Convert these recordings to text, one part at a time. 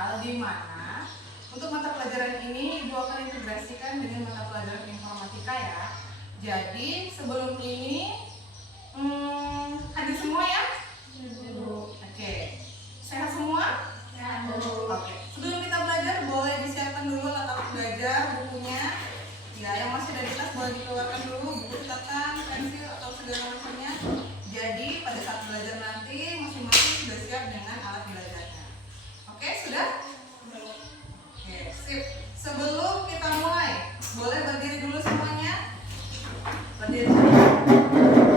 spesial di mana untuk mata pelajaran ini Ibu akan integrasikan dengan mata pelajaran informatika ya. Jadi sebelum ini hadir semua ya? Oke. Sehat semua? Oke. Sebelum kita belajar boleh disiapkan dulu alat belajar, bukunya. Ya, yang masih ada di tas boleh dikeluarkan dulu, buku catatan, pensil atau segala macamnya. Jadi pada saat belajar nanti masing-masing sudah siap dengan alat belajarnya. Oke, sudah? Oke, sip. Sebelum kita mulai, boleh berdiri dulu semuanya. Berdiri dulu.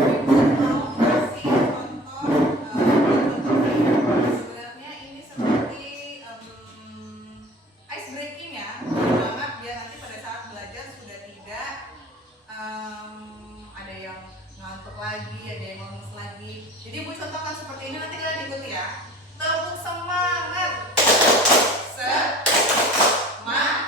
Ibu mau kasih contoh sebenarnya ini seperti ice breaking ya, banget biar nanti pada saat belajar sudah tidak ada yang ngantuk lagi, ada yang lemes lagi. Jadi Ibu contohkan seperti ini, nanti kalian ikuti ya. Tepuk semangat. Semangat.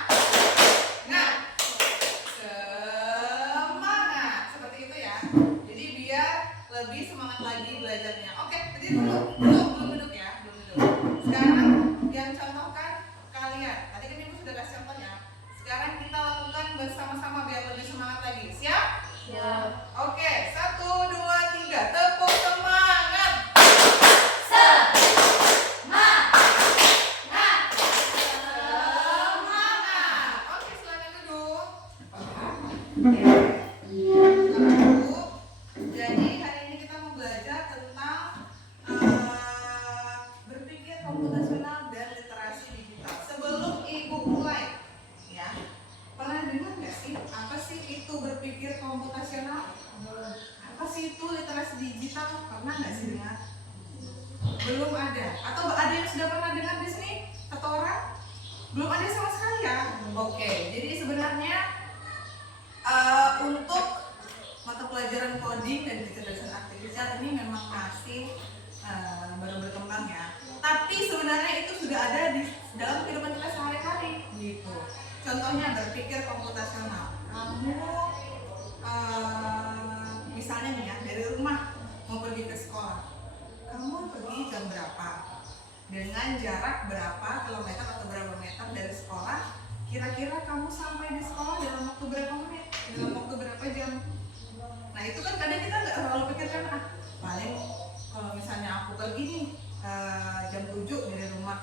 Semangat. Seperti itu ya. Jadi biar lebih semangat lagi belajarnya. Oke, jadi belum duduk ya, belum duduk. Sekarang yang contohkan kalian. Tadi kan Ibu sudah kasih contohnya. Sekarang kita lakukan bersama-sama biar lebih semangat lagi. Siap? Siap. Oke, 1, 2, 3. Tepuk semangat. Semangat. Semangat. Oke, silakan duduk. Jadi hari ini kita mau belajar tentang berpikir komputasional dan literasi digital. Sebelum Ibu mulai, ya, pernah dengar nggak sih apa sih itu berpikir komputasional? Apa sih itu literasi digital? Pernah nggak sih dengar? Belum ada? Atau ada yang sudah pernah dengar di sini? Satu orang? Belum ada sama sekali ya? Oke, jadi sebenarnya untuk mata pelajaran coding dan kecerdasan artifisial ini memang masih baru berkembang ya. Tapi sebenarnya itu sudah ada di dalam kehidupan kita sehari-hari gitu. Contohnya berpikir komputasional. Kamu misalnya nih ya, dari rumah mau pergi ke sekolah. Kamu pergi jam berapa? Dengan jarak berapa kilometer atau berapa meter dari sekolah? Kira-kira kamu sampai di sekolah dalam waktu berapa menit? Dalam waktu berapa jam? Nah itu kan kadang kita nggak terlalu pikirkan, paling kalau misalnya aku pergi nih jam 7 dari rumah,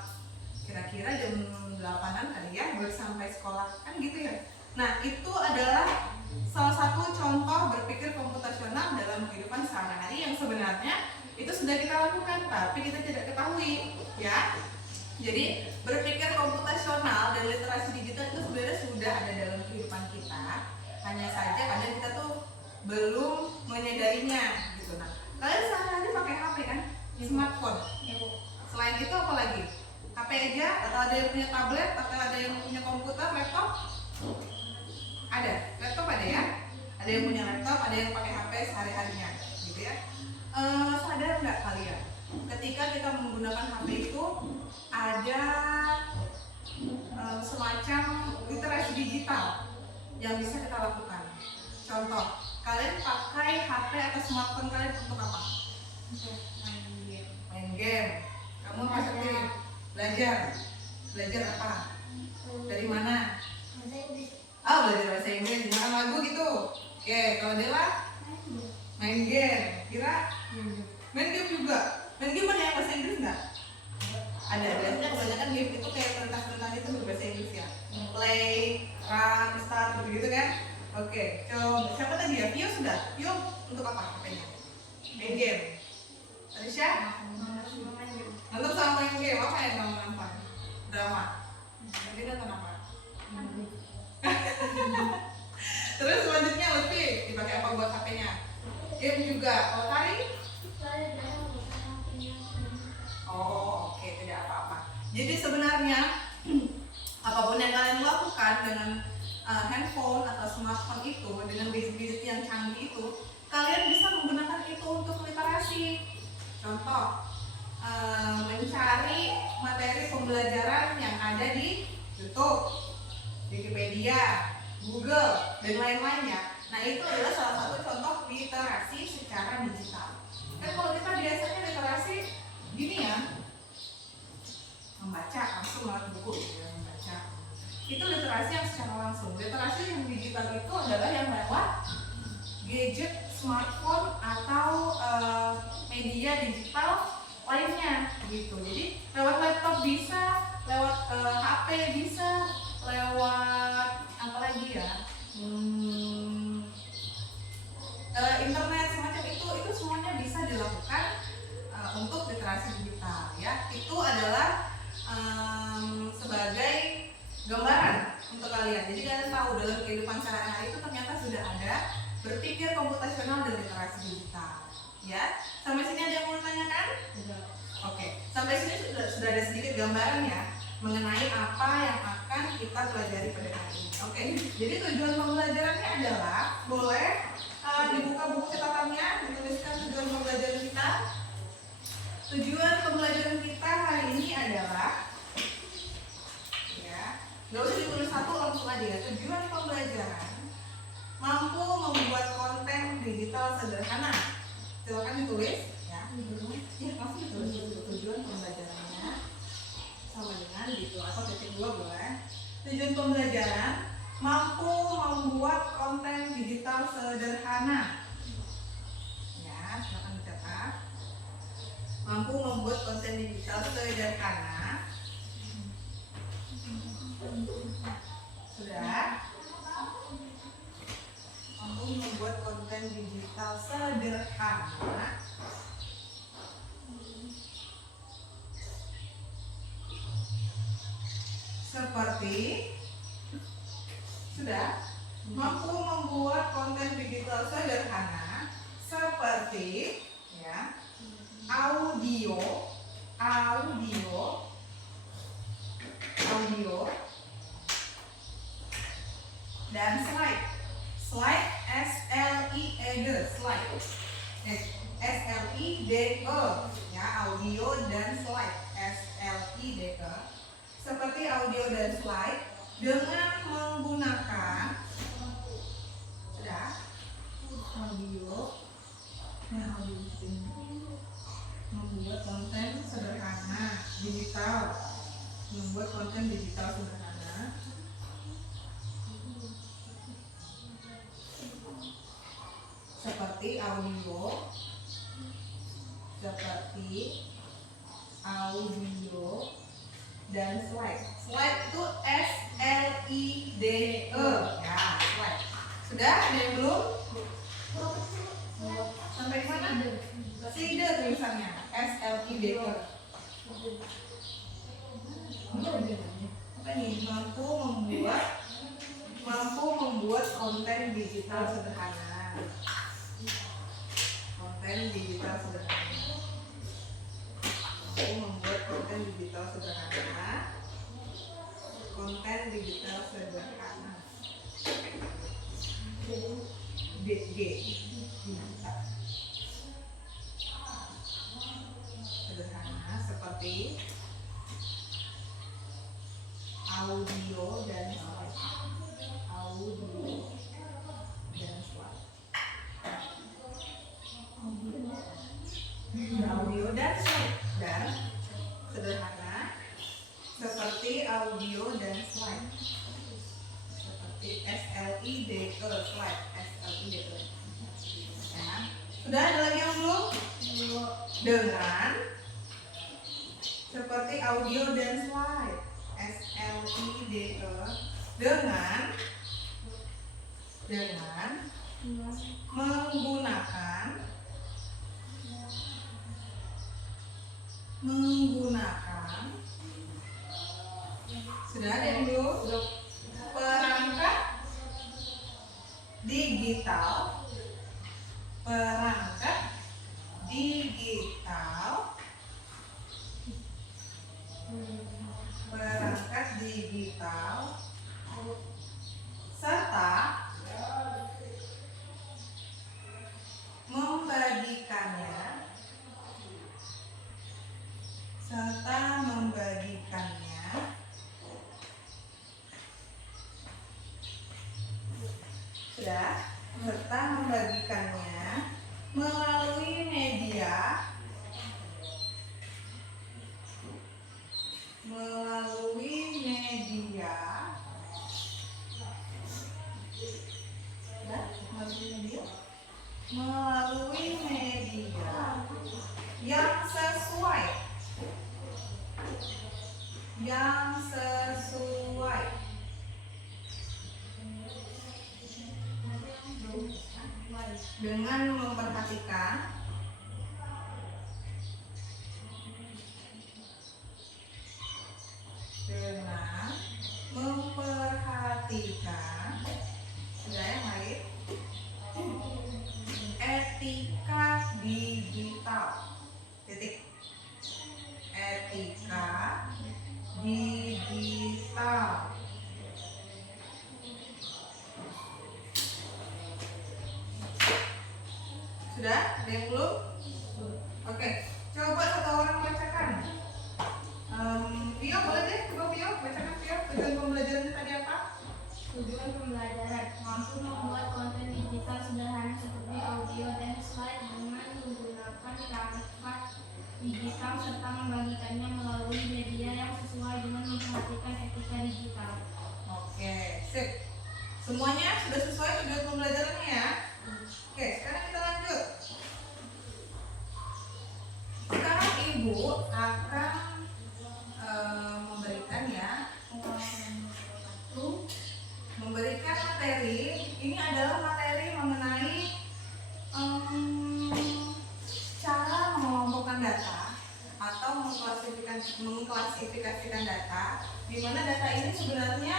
kira-kira jam 8-an kali ya baru sampai sekolah, kan gitu ya. Nah itu adalah salah satu contoh berpikir komputasional dalam kehidupan sehari-hari yang sebenarnya itu sudah kita lakukan tapi kita tidak ketahui ya. Jadi berpikir komputasional dan literasi digital itu sebenarnya sudah ada dalam kehidupan kita, hanya saja kadang kita tuh belum menyadarinya gitu. Nah, kalian sehari-hari pakai HP kan? Smartphone. Selain itu apa lagi? HP aja atau ada yang punya tablet atau ada yang punya komputer, laptop? Ada. Laptop ada ya? Ada yang punya laptop, ada yang pakai HP sehari-harinya gitu ya. Sadar nggak kalian? Ketika kita menggunakan HP itu ada semacam literasi digital yang bisa kita lakukan. Contoh, kalian pakai HP atau smartphone kalian untuk apa? Main game. Kamu pasti belajar. Belajar apa? Dari mana? Belajar bahasa Inggris. Dengar lagu gitu. Oke, kalau Dela main game. Kira main game juga. Main game ada yang bahasa Inggris nggak? Ada. Biasanya kebanyakan game itu kayak perintah-perintah itu berbahasa Inggris ya. Play, run, start, begitu kan? Oke, coba siapa tadi ya? Pio sudah. Pio untuk apa HP-nya? Main game. Alicia? Nonton sama main game. Apa yang kamu nonton? Drama. Nanti nonton apa? Terus selanjutnya Lutfi, dipakai apa buat HP-nya? Game juga. Oh, Tari? Oh, oke, tidak apa-apa. Jadi sebenarnya apapun yang kalian lakukan dengan handphone atau smartphone itu, dengan gadget-gadget yang canggih itu, kalian bisa menggunakan itu untuk literasi. Contoh, mencari materi pembelajaran yang ada di YouTube, Wikipedia, Google, dan lain-lainnya. Nah itu adalah salah satu contoh literasi secara digital. Kan kalau kita biasanya literasi gini ya, membaca langsung lewat buku gitu ya, membaca. Itu literasi yang secara langsung. Literasi yang digital itu adalah yang lewat gadget, smartphone atau media digital lainnya gitu. Jadi lewat laptop bisa, lewat HP bisa, lewat apa lagi ya, internet semacam itu semuanya bisa dilakukan untuk literasi digital ya. Itu adalah sebagai gambaran untuk kalian. Jadi kalian tahu dalam kehidupan sehari-hari itu ternyata sudah ada berpikir komputasional dan literasi digital ya. Sampai sini ada yang mau tanyakan? Oke, sampai sini sudah ada sedikit gambaran ya mengenai apa yang akan kita pelajari pada hari ini. Oke, jadi tujuan pembelajarannya adalah, boleh dibuka buku catatannya, dituliskan tujuan pembelajaran kita. Tujuan pembelajaran kita hari ini adalah, ya, nggak usah ditulis satu, langsung aja ya. Tujuan pembelajaran mampu membuat konten digital sederhana. Silakan ditulis ya. Ya, langsung ditulis tujuan pembelajarannya sama dengan gitu atau titik 2 boleh. Tujuan pembelajaran mampu membuat konten digital sederhana. Ya, silakan dicatat. Mampu membuat konten digital sederhana. Sudah? Mampu membuat konten digital sederhana. Seperti, sudah, mampu membuat konten digital sederhana seperti ya, audio dan slide. Slide, S-L-I-E-D, slide, S-L-I-D-E, ya, audio dan slide, S-L-I-D-E. Seperti audio dan slide dengan menggunakan, sudah, audio membuat konten sederhana digital, membuat konten digital sederhana seperti audio dan slide. Slide itu S-L-I-D-E, ya, slide. Sudah? Ada yang belum? Sampai mana? Side tulisannya, S-L-I-D-E. Apa nih? Mampu membuat konten digital sederhana. Konten digital sederhana. Mampu membuat konten digital sederhana. Konten digital sederhana. DG. Sederhana seperti audio dan slide. Audio dan slide. Dan sederhana seperti audio dan slide. Seperti S-L-I-D-E, slide, S-L-I-D-E. Ya. Sudah, ada lagi yang belum? Dengan seperti audio dan slide, S-L-I-D-E, dengan menggunakan, sudah ada yang belum? Perangkat digital, serta membagikannya sudah, serta membagikannya melalui media media. Melalui media yang sesuai. Dengan memperhatikan sudah yang lain, etika digital. Titik. Etika digital. Sudah? Ada yang belum? Oke, coba satu orang bacakan. Pio boleh deh, coba Pio bacakan Pio. Tujuan pembelajarannya tadi apa? Tujuan pembelajaran mampu membuat konten digital sederhana seperti audio dan slide dengan menggunakan perangkat digital serta membagikannya melalui media yang sesuai dengan memperhatikan etika digital. Oke, sip. Semuanya sudah sesuai tujuan pembelajarannya ya? Oke, sekarang kita lanjut. Sekarang Ibu akan memberikan materi. Ini adalah materi mengenai cara mengelompokkan data atau mengklasifikasikan data, di mana data ini sebenarnya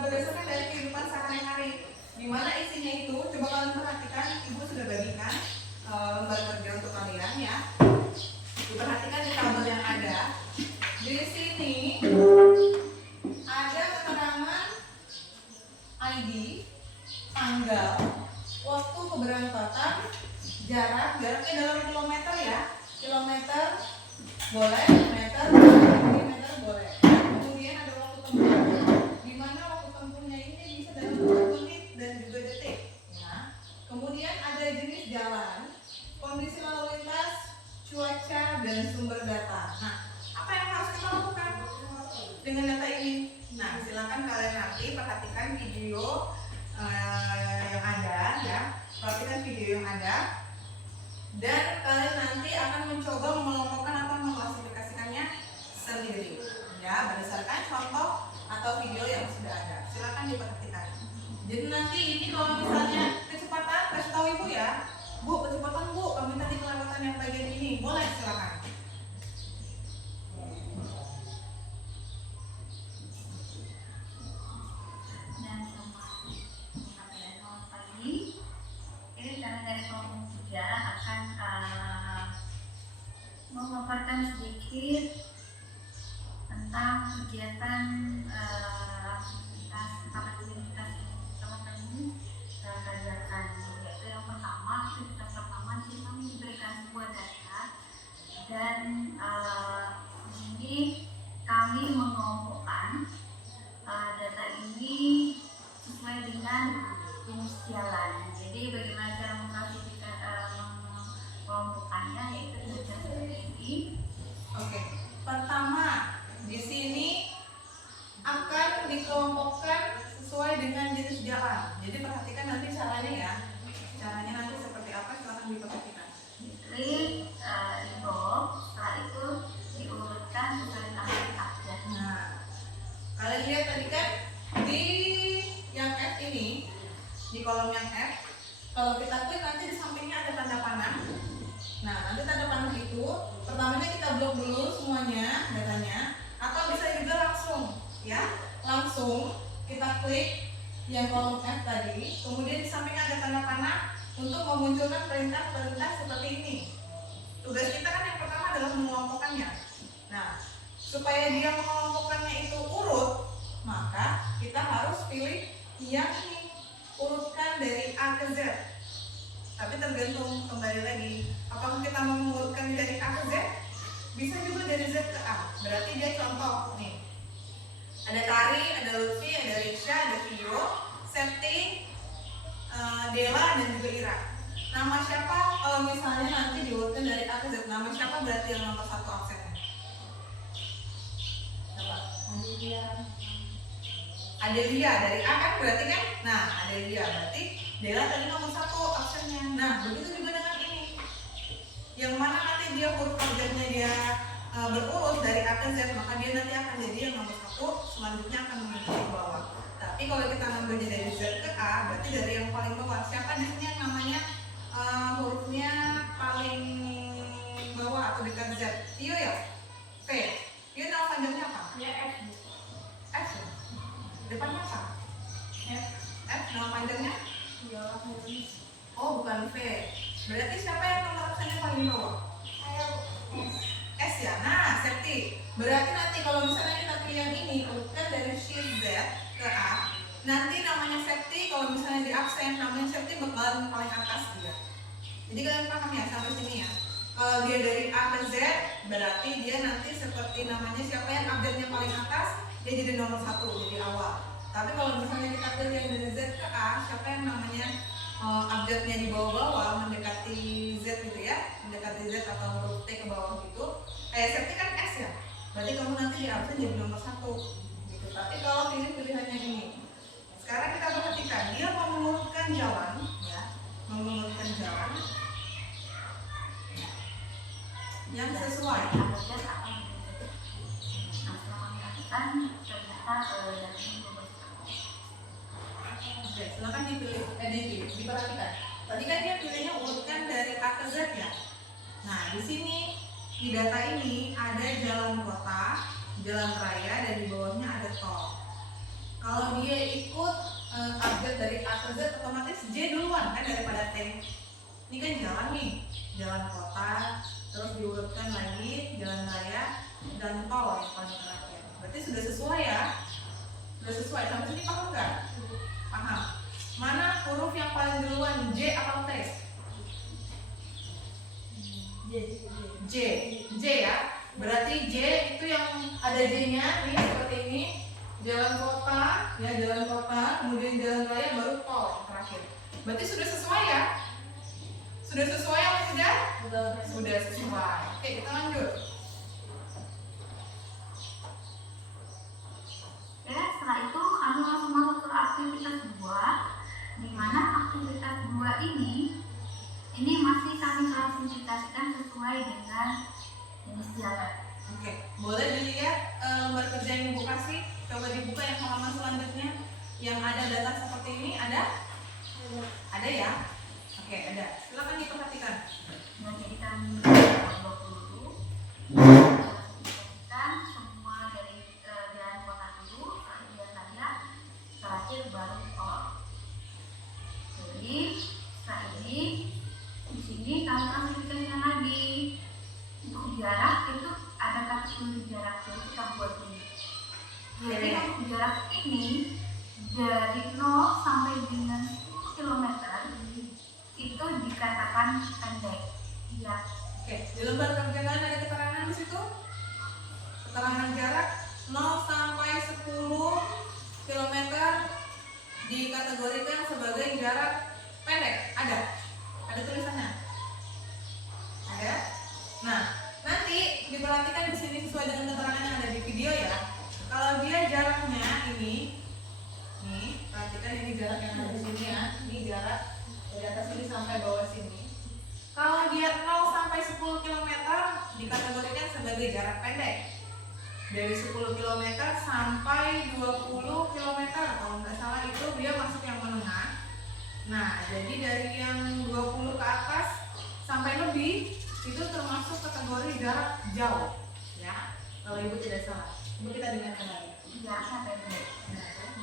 berdasarkan dari kehidupan sehari-hari, di mana isinya itu, coba kalian perhatikan, Ibu sudah bagikan lembar kerja untuk kalian ya. Diperhatikan di tabel yang ada. Di sini ada keterangan ID, tanggal, waktu keberangkatan, jaraknya dalam kilometer ya. Kilometer boleh, meter boleh. Kemudian ada waktu tempuh, di mana waktu tempuhnya ini bisa dalam menit dan juga detik. Ya. Kemudian ada jenis jalan, kondisi lalu lintas, cuaca, dan sumber data. Nah, apa yang harus kita lakukan dengan data ini? Nah, silakan kalian nanti perhatikan video yang ada ya. Perhatikan video yang ada. Dan kalian nanti akan mencoba mengelompokkan atau mengklasifikasikannya sendiri ya, berdasarkan contoh atau video yang sudah ada. Silakan diperhatikan. Jadi nanti ini kalau misalnya kecepatan, kasih tahu Ibu ya. Bu, kecepatan Bu, kami tadi kelewatan yang bagian ini. Boleh, silakan. Memaparkan sedikit tentang kegiatan aktivitas yang teman-teman kerjakan. Yaitu yang pertama, aktivitas pertama di sini kami diberikan sebuah data dan di sini kami mengelompokkan data ini sesuai dengan jenis jalan. Jadi bagaimana cara mengelompokkannya, yaitu dengan seperti ini. Oke, pertama di sini akan dikelompokkan sesuai dengan jenis jalan. Jadi perhatikan nanti caranya ya. Caranya nanti seperti apa, silakan diperhatikan. Diklik di blok, setelah itu diurutkan sesuai dengan abjad. Nah, kalian lihat tadi kan di yang F ini, di kolom yang F, kalau kita klik nanti di sampingnya ada tanda panah. Nah, nanti tanda panah itu pertamanya kita blok dulu semuanya datanya, atau bisa juga langsung ya, langsung kita klik yang kolom F tadi, kemudian di sampingnya ada tanda panah untuk memunculkan perintah-perintah seperti ini. Tugas kita kan yang pertama adalah mengelompokkannya. Nah, supaya dia mengelompokkannya itu urut, maka kita harus pilih yang ini, urutkan dari A ke Z. Tapi tergantung kembali lagi, apakah kita mau mengurutkan dari A ke Z? Bisa juga dari Z ke A. Berarti dia contoh nih. Ada Tari, ada Lutfi, ada Risha, ada Vio, Septi, Dela, dan juga Ira. Nama siapa kalau misalnya nanti diurutkan dari A ke Z? Nama siapa berarti yang nomor satu absennya? Coba. Adelia dari A kan berarti kan? Nah, Adelia berarti Dela tadi nomor 1 absennya. Nah, begitu juga dengan ini. Yang mana nanti dia huruf abjadnya dia berurut dari A ke Z, maka dia nanti akan jadi yang nomor 1, selanjutnya akan mengikuti ke bawah. Tapi kalau kita ngambilnya dari Z ke A, berarti dari yang paling bawah. Siapa di sini yang namanya hurufnya paling bawah atau dekat Z? Tio ya? P. Tio nama panjangnya apa? F ya? Depannya apa? F nama panjangnya? Oh, bukan V. Berarti siapa yang nomor absennya paling bawah? S ya. Nah, Septi. Berarti nanti kalau misalnya kita pilih yang ini, urutkan dari sheet Z ke A. Nanti namanya Septi, kalau misalnya di absen, namanya Septi bakalan paling atas dia. Jadi kalian paham ya sampai sini ya. Kalau dia dari A ke Z, berarti dia nanti seperti namanya siapa yang abjadnya paling atas, dia jadi nomor 1, jadi awal. Tapi kalau misalnya kita pilih yang dari Z ke A, siapa yang namanya abjadnya di bawah-bawah mendekati Z gitu ya, mendekati Z atau huruf T ke bawah gitu. Kayak Septi kan S ya, berarti kamu nanti di absen jadi nomor 1 gitu. Tapi kalau pilih pilihannya ini, sekarang kita perhatikan dia mau mengurutkan jalan ya, mengurutkan jalan yang sesuai. Oke, silakan dipilih, diperhatikan. Tadi kan dia pilihnya urutkan dari A ke Z ya. Nah, di sini di data ini ada jalan kota, jalan raya, dan di bawahnya ada tol. Kalau dia ikut abjad dari A ke Z, otomatis J duluan kan daripada T. Ini kan jalan nih, jalan kota, terus diurutkan lagi jalan raya dan tol yang paling terakhir. Berarti sudah sesuai ya? Sudah sesuai. Sampai sini paham nggak? Paham. Mana huruf yang paling duluan, J atau T? J ya. Berarti J itu yang ada J-nya nih seperti ini. Jalan kota, ya jalan kota, kemudian jalan raya, baru tol yang terakhir. Berarti sudah sesuai ya? Sudah sesuai atau tidak? Sudah sesuai. Oke, kita lanjut. Ya, setelah itu kami langsung masuk ke aktivitas 2, di mana aktivitas 2 ini masih kami klasifikasikan sesuai dengan jenis jalan. Oke, boleh dilihat lembar kerja yang Ibu kasih. Coba dibuka yang halaman selanjutnya. Yang ada data seperti ini ada? Ada ya? Oke, ada. Silakan diperhatikan. Nah, jadi kami buat dulu. Klasifikasikan semua dari jalan kota dulu, kemudian saja terakhir baru tol. Jadi setelah ini di sini kami klasifikasikan lagi. Untuk jarak itu ada kategori jarak yang kita buat ini. Jadi untuk jarak ini dari 0 sampai dengan 10 km itu dikatakan pendek. Ya. Oke, di lembar kerja kalian ada keterangan di situ? Keterangan jarak 0 sampai 10 km dikategorikan sebagai jarak pendek. Ada? Ada tulisannya? Ada? Nah, nanti diperhatikan di sini sesuai dengan keterangan yang ada di video ya. Kalau dia jaraknya ini, nih, perhatikan ini jarak yang ada di sini ya. Ini jarak dari atas sini sampai bawah sini. Kalau dia 0 sampai 10 km dikategorikan sebagai jarak pendek. Dari 10 km sampai 20 km, kalau nggak salah itu dia masuk yang menengah. Nah, jadi dari yang 20 ke atas sampai lebih itu termasuk kategori jarak jauh, ya. Kalau Ibu tidak salah, Ibu kita dengarkan lagi. Jarak pendek.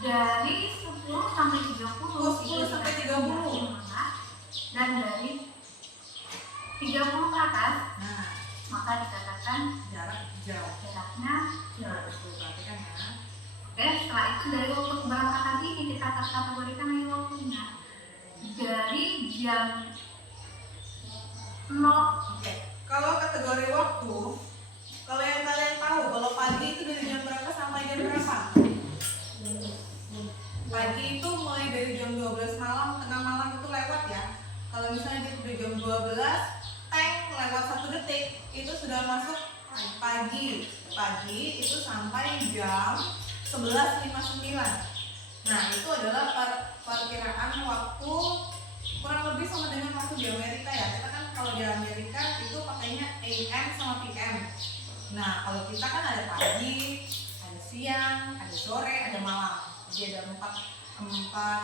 Dari 10 sampai 30. 10 sampai 30. Dan dari 30 ke atas, Nah, maka dikatakan jarak jauh. jaraknya Nah, jauh. itu perhatikan ya. Oke, setelah itu dari waktu keberangkatan ini kita kategorikan lagi waktunya. Dari jam 0. Oke, kalau kategori waktu, kalau yang kalian tahu, kalau pagi itu dari jam berapa sampai jam berapa? Pagi itu mulai dari jam 12 malam, tengah malam itu lewat ya. Kalau misalnya di jam 12, tank lewat 1 detik, itu sudah masuk pagi. Pagi itu sampai jam 11.59. Nah, itu adalah perkiraan waktu kurang lebih sama dengan waktu di Amerika ya. Kita kan kalau di Amerika itu pakainya AM sama PM. Nah, kalau kita kan ada pagi, ada siang, ada sore, ada malam. Jadi ada empat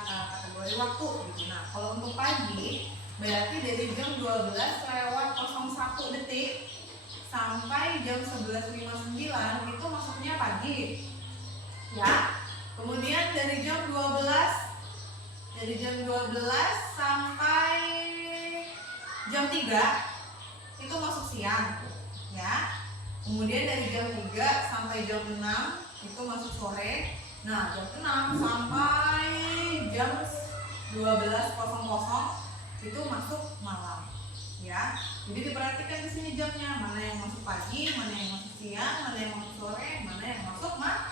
kategori waktu gitu. Nah, kalau untuk pagi berarti dari jam 12:01 detik sampai jam 11.59 itu masuknya pagi. Ya. Kemudian dari jam 12 sampai jam 3 itu masuk siang, ya. Kemudian dari jam 3 sampai jam 6 itu masuk sore. Nah, jam 6 sampai jam 12.00 itu masuk malam, ya. Jadi diperhatikan di sini jamnya, mana yang masuk pagi, mana yang masuk siang, mana yang masuk sore, mana yang masuk malam.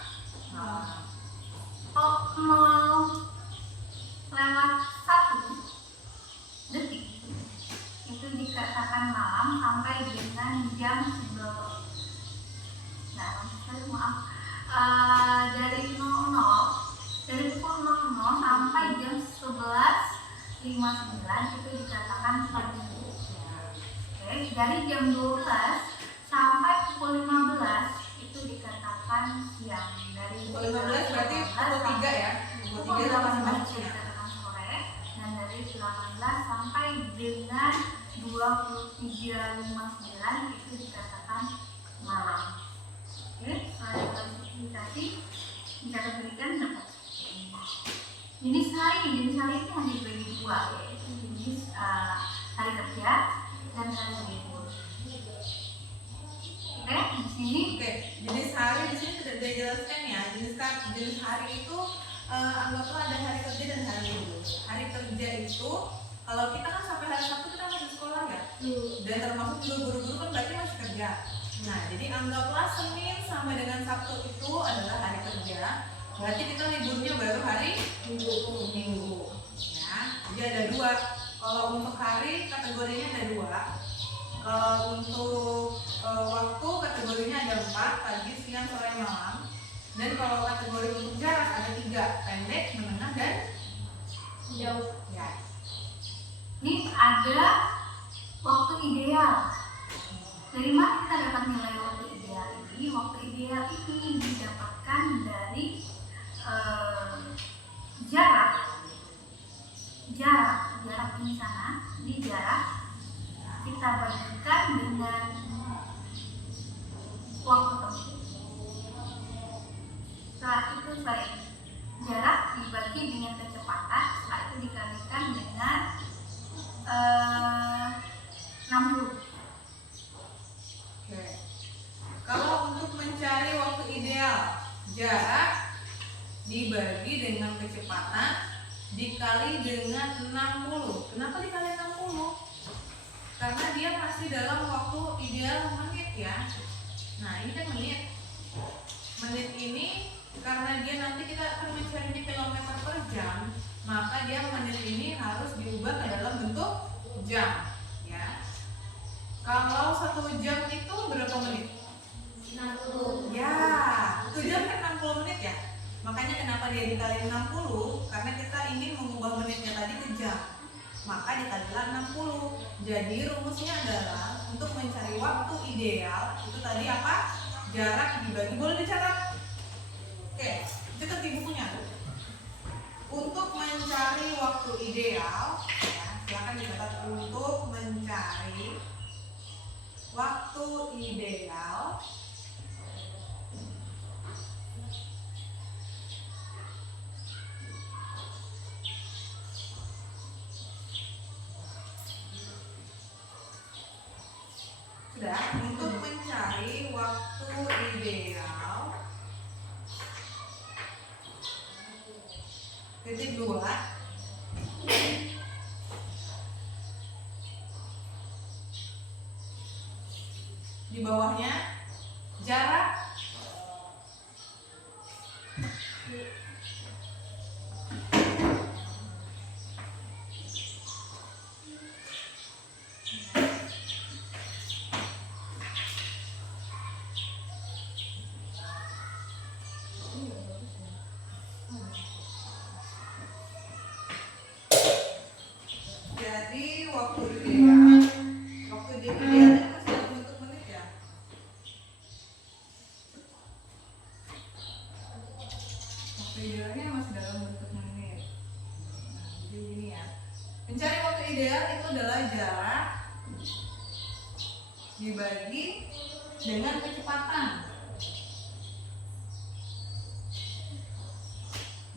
Kalau mau lewat 1 detik itu dikatakan malam sampai dengan jam 11. Nah, maaf, dari pukul 00 sampai jam 11.59 itu dikatakan pagi. Oke, dari jam 12 sampai pukul 15 itu dikatakan siang. Dari Pukul 15 berarti pukul 3 ya. Pukul 18 dikatakan sore, dan dari 18 sampai dengan 23.59 itu dikatakan malam. Oke, klasifikasi dikategorikan dapat. Jenis hari ini hanya dibagi dua, yaitu jenis hari kerja dan hari libur. Oke, di sini. Oke, jenis hari di sini tidak dijelaskan ya. Jenis hari itu anggaplah ada hari kerja dan hari libur. Hari kerja itu kalau kita kan sampai hari Sabtu kita masih sekolah ya. Dan termasuk juga guru-guru kan berarti masih kerja. Nah, jadi anggaplah Senin sampai dengan Sabtu itu adalah hari kerja. Berarti kita liburnya baru hari Minggu. Ya, jadi ada 2. Kalau untuk hari kategorinya ada 2. Untuk waktu kategorinya ada 4, pagi, siang, sore, malam. Dan kalau kategori untuk jarak ada 3, pendek, menengah, dan jauh. ya. Ini ada waktu ideal. Dari mana kita dapat nilai waktu ideal ini? Waktu ideal ini didapatkan dari jarak ini sana, di jarak kita bandingkan dengan waktu tempuh. Setelah itu jarak dibagi dengan kecepatan, setelah itu dikalikan dengan 60. Oke. Kalau untuk mencari waktu ideal, jarak dibagi dengan kecepatan dikali dengan 60. Kenapa dikali 60? Karena dia masih dalam waktu ideal menit ya. Nah, ini kan menit. Menit ini karena dia nanti kita akan mencari kilometer per jam, maka dia menit ini harus diubah ke dalam bentuk jam ya. Kalau 1 jam itu berapa menit? 60. Ya, 1 jam kan 60 menit ya. Makanya kenapa dia dikali 60? Karena kita ingin mengubah menitnya tadi ke jam. Maka dikalilah 60. Jadi rumusnya adalah untuk mencari waktu ideal itu tadi apa? Jarak dibagi, boleh dicatat. Oke, catat di bukunya. Untuk mencari waktu ideal, ya, silakan dicatat untuk mencari waktu ideal. Sudah, untuk mencari waktu ideal titik 2 di bawahnya jarak Waktu idealnya masih dalam bentuk menit. Nah, jadi gini ya. Mencari waktu ideal itu adalah jarak dibagi dengan kecepatan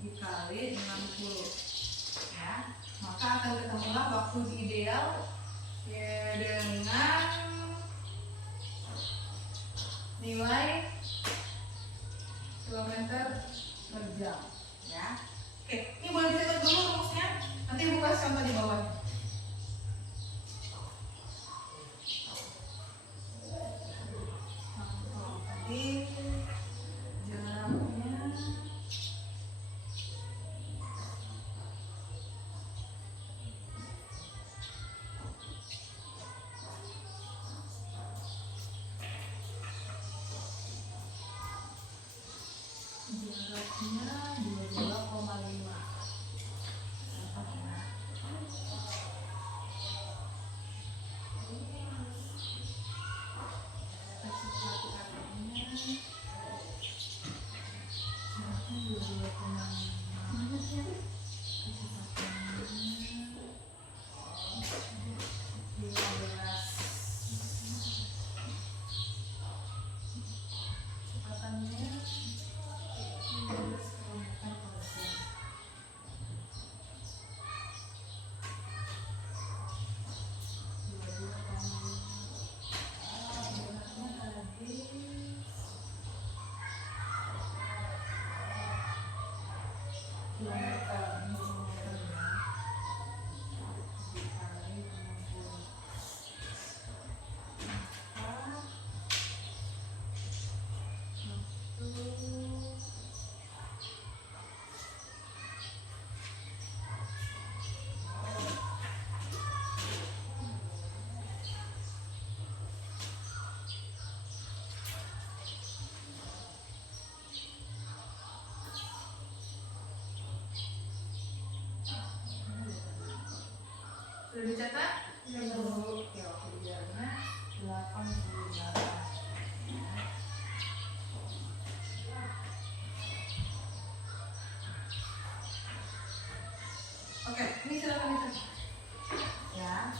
dikali 60 ya, maka akan ketemulah waktu ideal ya, dengan nilai kilometer per jam ya. Oke, ini boleh dicatat dulu rumusnya, nanti ibu kasih contoh di bawah. Tadi jaraknya jaraknya 22,5. sudah dicatat? Dulu ya, waktu idealnya 88. Oke, ini silakan dicatat ya.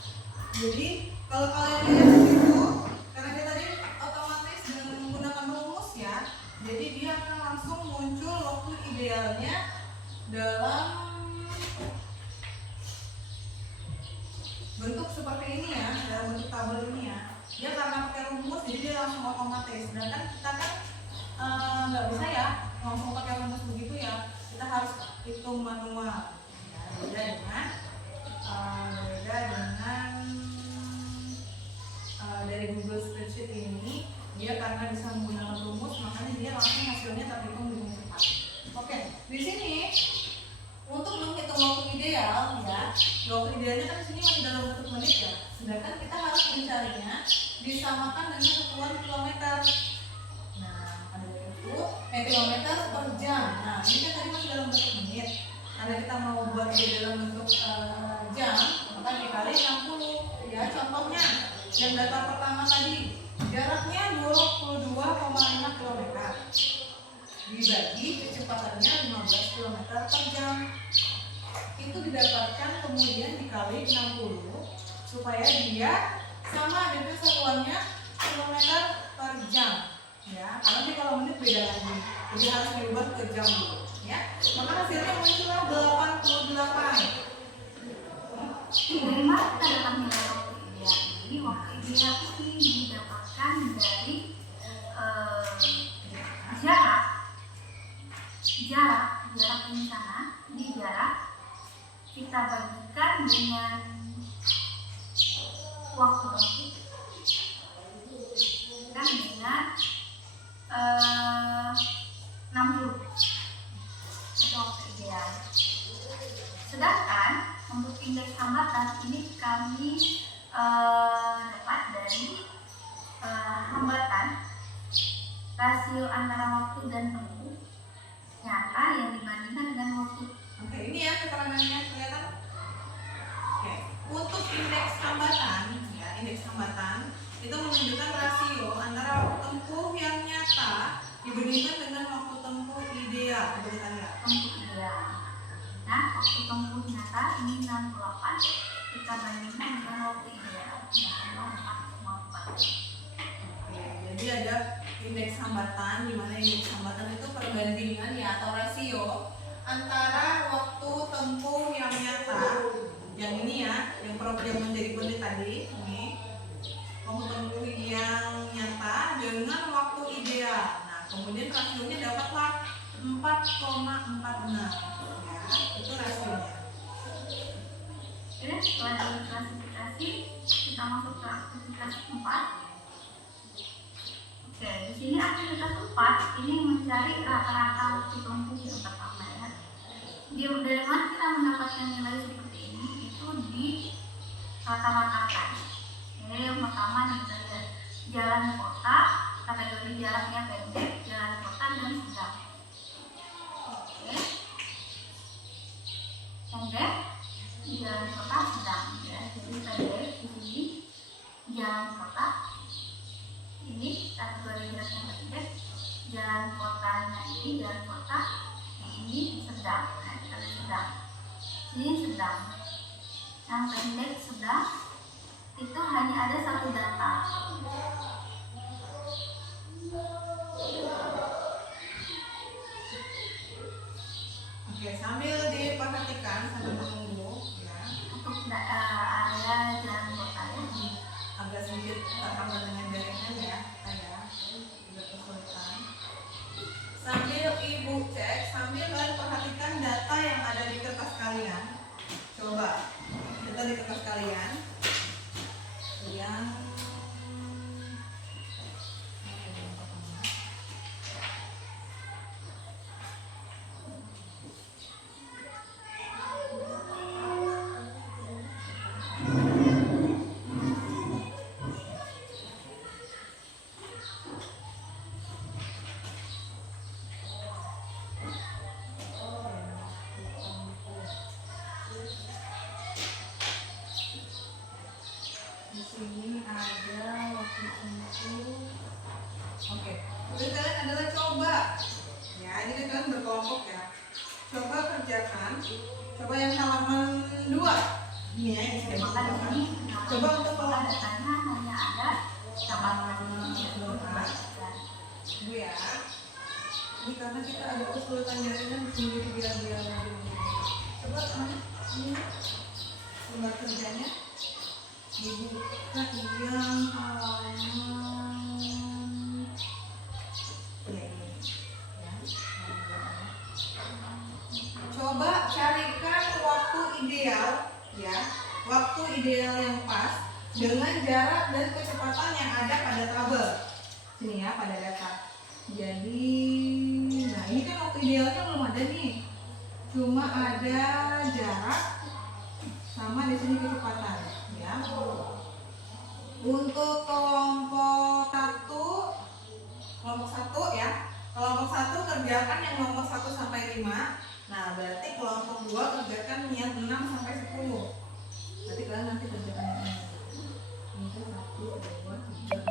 Jadi kalau kalian lihat di situ, karena dia tadi otomatis dengan menggunakan rumus ya, jadi dia akan langsung muncul waktu idealnya dalam bentuk seperti ini ya, dalam bentuk tabel ini ya. Dia karena pakai rumus, jadi dia langsung otomatis. Sedangkan kita kan nggak bisa ya langsung pakai rumus begitu ya. Kita harus hitung manual. Ya, beda dengan dari Google Spreadsheet ini, dia karena bisa menggunakan rumus, makanya dia langsung hasilnya terhitung dengan cepat. Oke, di sini untuk menghitung waktu ideal ya, waktu idealnya kan di sini masih dalam bentuk menit ya. Sedangkan kita harus mencarinya disamakan dengan satuan kilometer. Nah, ada itu kilometer per jam. Nah, ini kan tadi masih dalam bentuk menit. Karena kita mau buat dia dalam bentuk jam, maka dikali 60. Ya, contohnya yang data pertama tadi jaraknya 22,5 km. Dibagi kecepatannya 15 km per jam, itu didapatkan kemudian dikali 60 supaya dia sama dengan satuannya kilometer per jam ya, karena di kalau menit beda lagi, jadi harus diubah ke jam dulu ya. Maka hasilnya muncullah 88. Dari mana kita dapat nilai waktu ideal ini? Waktu ideal ini didapatkan dari jarak ini sana, ini jarak kita bagikan dengan waktu tempuh dan dengan 60 itu waktu ideal. Sedangkan untuk indeks hambatan ini kami dapat dari hambatan rasio antara waktu dan tempuh nyata yang dibandingkan dengan waktu. Oke, ini ya keterangannya kelihatan. Oke, untuk indeks hambatan ya, indeks hambatan itu menunjukkan rasio antara waktu tempuh yang nyata dibandingkan dengan waktu tempuh ideal. ideal, kebetulan ya. tempuh ideal. Nah, waktu tempuh nyata ini 68, kita bandingkan dengan waktu ideal, yaitu 4,4. Oke, jadi ada indeks hambatan, di mana indeks hambatan itu perbandingan ya atau rasio antara waktu tempuh yang nyata, yang ini ya, yang menjadi peneliti tadi, ini waktu tempuh yang nyata dengan waktu ideal. Nah, kemudian rasionya dapatlah 4,46 ya, itu rasionya. Oke, setelah diklasifikasi, kita masuk ke aktivitas 4. Oke, di sini aktivitas 4 ini mencari rata-rata waktu tempuh yang pertama ya. Dari mana kita mendapatkan nilai seperti ini? Itu di rata-ratakan. Jadi yang pertama nih, kita lihat jalan kota, kategori jalannya pendek, jalan kota dan sedang. Oke, pendek, jalan kota sedang ya. Jadi pendek di sini jalan kota. Ini kategori jalan pendek, jalan kotanya ini jalan kota, ini sedang. Nah, kita lihat sedang. Ini sedang. Yang pendek sedang itu hanya ada satu data. Oke, sambil diperhatikan sambil menunggu ya. Untuk area jalan kota ini Agak sedikit terhambat dengan jaringan ya, saya tidak kesulitan. Sambil ibu cek, sambil kalian perhatikan data yang ada di kertas kalian. Coba data di kertas kalian yang di sini ada waktu tempuh. Oke, jadi kalian adalah coba ya, ini kan kalian berkelompok ya. Coba kerjakan, coba yang halaman 2 ini ya, yang sudah maka di dikerjakan. sini Coba untuk kalau datanya hanya ada catatan Bu ya, ini karena kita ada kesulitan jaringan di sini biar coba ini lembar kerjanya dibuka yang halaman ya ini ya. Coba carikan waktu ideal ya, waktu ideal yang pas dengan jarak dan kecepatan yang ada pada tabel sini ya, pada data. Jadi nah ini kan waktu idealnya belum ada nih, cuma ada jarak sama di sini kecepatan ya. Untuk kelompok satu ya, kelompok 1 kerjakan yang nomor 1 sampai 5. Nah berarti kelompok 2 kerjakan yang 6 sampai 10. Berarti kalian nanti kerjakan yang ini. Ini 1, 2, 3, 4, 5,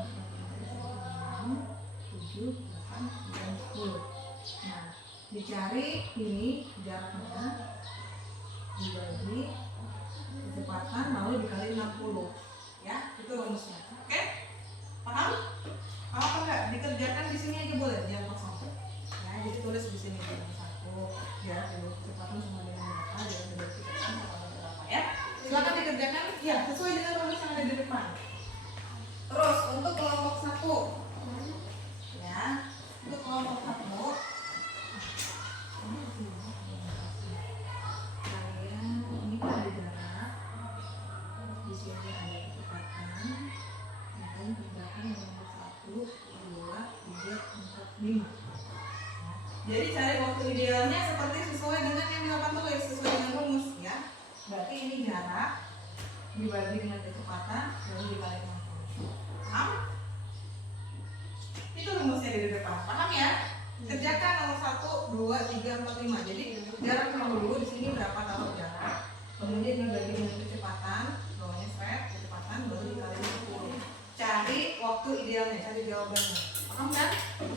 6, 7, 8, 9, 10. Nah dicari ini jaraknya, dibagi kecepatan lalu dikali 60 ya, itu rumusnya. Oke, paham? Paham apa enggak? Dikerjakan di sini aja boleh, jangan kosong ya. Jadi tulis di sini jarak 1, jarak dulu kecepatan semua dengan berapa, jarak dulu kecepatan sama berapa ya. Silakan dikerjakan ya sesuai dengan rumus yang ada di depan. Terus untuk kelompok 1 ya, untuk kelompok 1 kalian ini kan ada jarak, di sini ada kecepatan, dan kerjakan nomor 1, 2, 3, 4, 5. Jadi cari waktu idealnya seperti sesuai dengan yang di tulis, sesuai dengan rumus ya. Berarti ini jarak dibagi dengan kecepatan lalu dikali 60. Paham? Itu rumusnya di depan. Paham ya? Kerjakan nomor 1, 2, 3, 4, 5. Jadi jarak nomor dulu di sini berapa taruh jarak. Kemudian dibagi dengan kecepatan, bawahnya seret, kecepatan baru dikali 10. Cari waktu idealnya, cari jawabannya. Paham kan?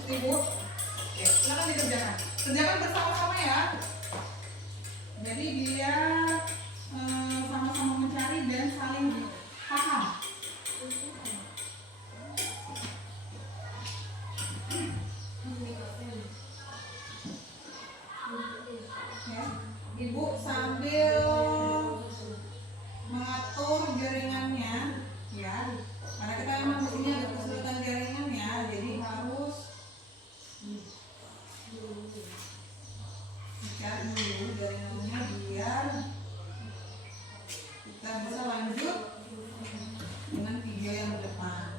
Ibu? Oke, silakan dikerjakan. Kerjakan bersama Jadi dia sama-sama mencari dan saling paham. Ya. Ibu sambil mengatur jaringannya, ya. Karena kita memang di sini ada kesulitan jaringan ya, jadi harus dicari dulu jaringannya biar kita bisa lanjut dengan video yang depan.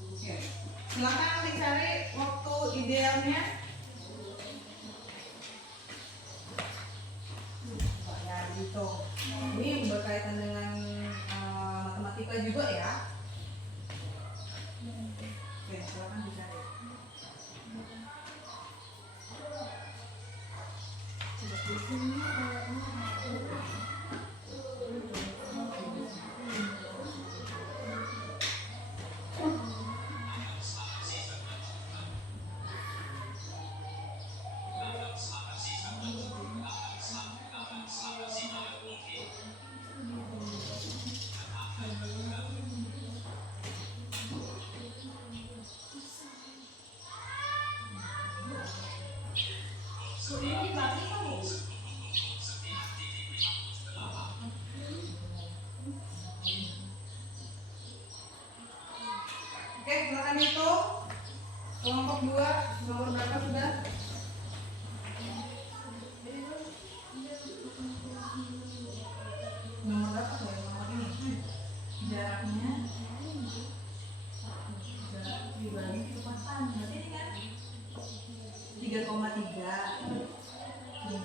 Oke, silakan dicari waktu idealnya. Ya gitu. Ini berkaitan dengan matematika juga ya. Oke, silakan dicari. Oke, silakan hitung. Kelompok 2 nomor berapa sudah? Nomor berapa tuh? Nomor ini. Jaraknya jarak dibagi kecepatan. Berarti ini kan 3,3. Ini. 3,3.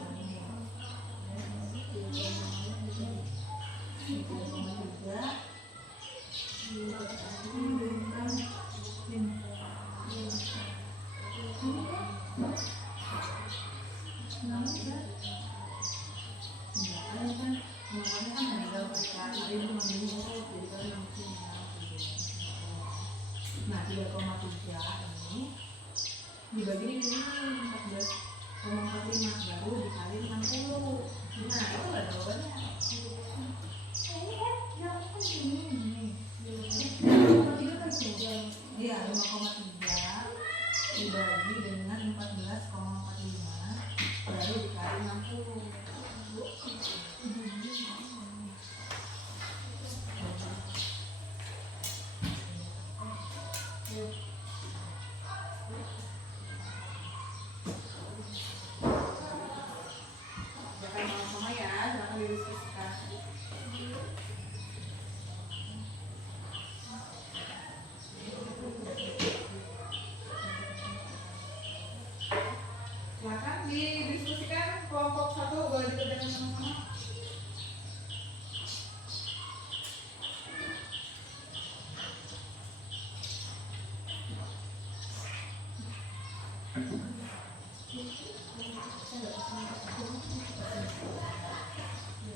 Nah, 3,3 ini dibagi ini 14,45 baru dikali 60. Nah, itu ada jawabannya. Ini kan jawabannya kan ini. Iya, 5,3 dibagi dengan 14,45 baru dikali 60. Jangan sama-sama ya, jangan didiskusikan. Silakan didiskusikan kelompok 1 boleh dikerjakan sama-sama.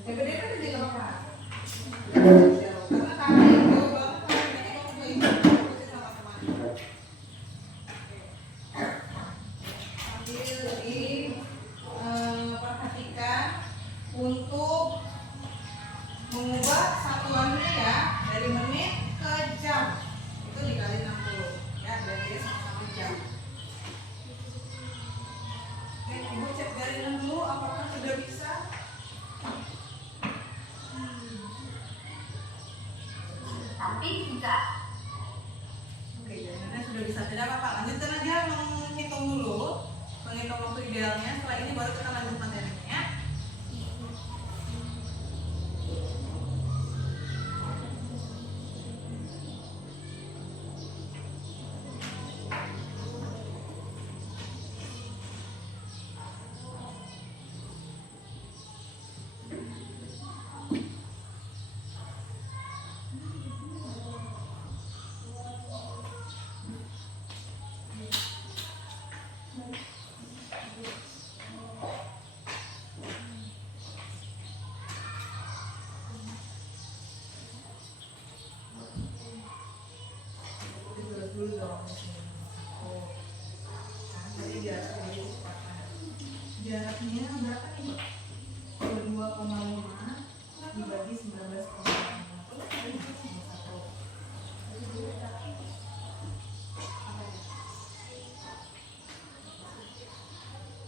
Gede kan jadi apa? Karena kami jauh banget, jadi kamu juga ikut diskusi sama teman. Sambil diperhatikan untuk mengubah satuannya ya dari menit ke jam. Itu dikali 60 ya, dan dia sama-sama jam. Oke, ibu cek jaringan dulu apakah sudah bisa. Tapi tidak. Oke, jaringannya sudah bisa, tidak apa-apa. Lanjutkan aja menghitung dulu, menghitung waktu idealnya. Setelah ini baru kita lanjut materinya ya. dong di sini. Nah, jadi jaraknya cepatkan. Jaraknya berapa nih? 22,5 dibagi 19,5. Terus dari sini 1.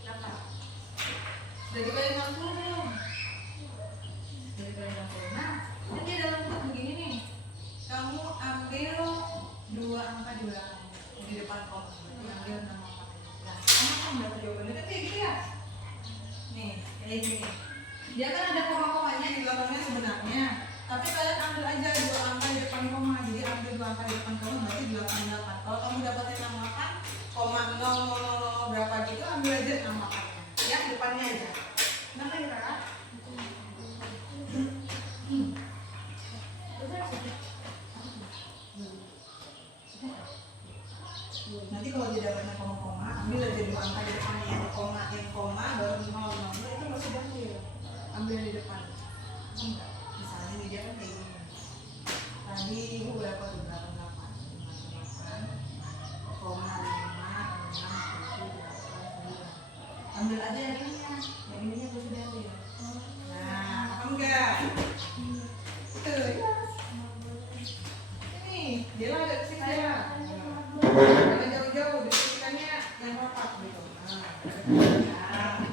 Berapa? Sudah dikali 60 belum? Sudah dikali 60. Nah, ini dalam bentuk begini nih. Kamu ambil 2 angka di belakang, di depan koma. Berarti ambil 6 angka. Nah, kamu kan dapat jawabannya kan kayak gitu ya? Nih, kayak gini. Dia kan ada koma-komanya di belakangnya sebenarnya. Tapi kalian ambil aja 2 angka di depan koma. Jadi ambil 2 angka di depan koma berarti 88. Kalau kamu dapatin 68, koma 000 berapa gitu, ambil aja 68. Ya, depannya aja. Kenapa ya, Kak? Nanti kalau dia dapatnya koma-koma, ambil aja 2 angka di depannya yang koma baru 0,0 itu masih diambil. Ambil yang di depan. Enggak. Misalnya nih dia kan kayak gini. Tadi ibu berapa tuh? 88, 58,56789. Ambil aja yang ininya. Yang ininya gue sudah ambil. Nah, apa enggak? Tuh, ya. Ini, dia lah agak kesini ya. Jangan jauh-jauh, diskusikannya yang rapat gitu. Nah,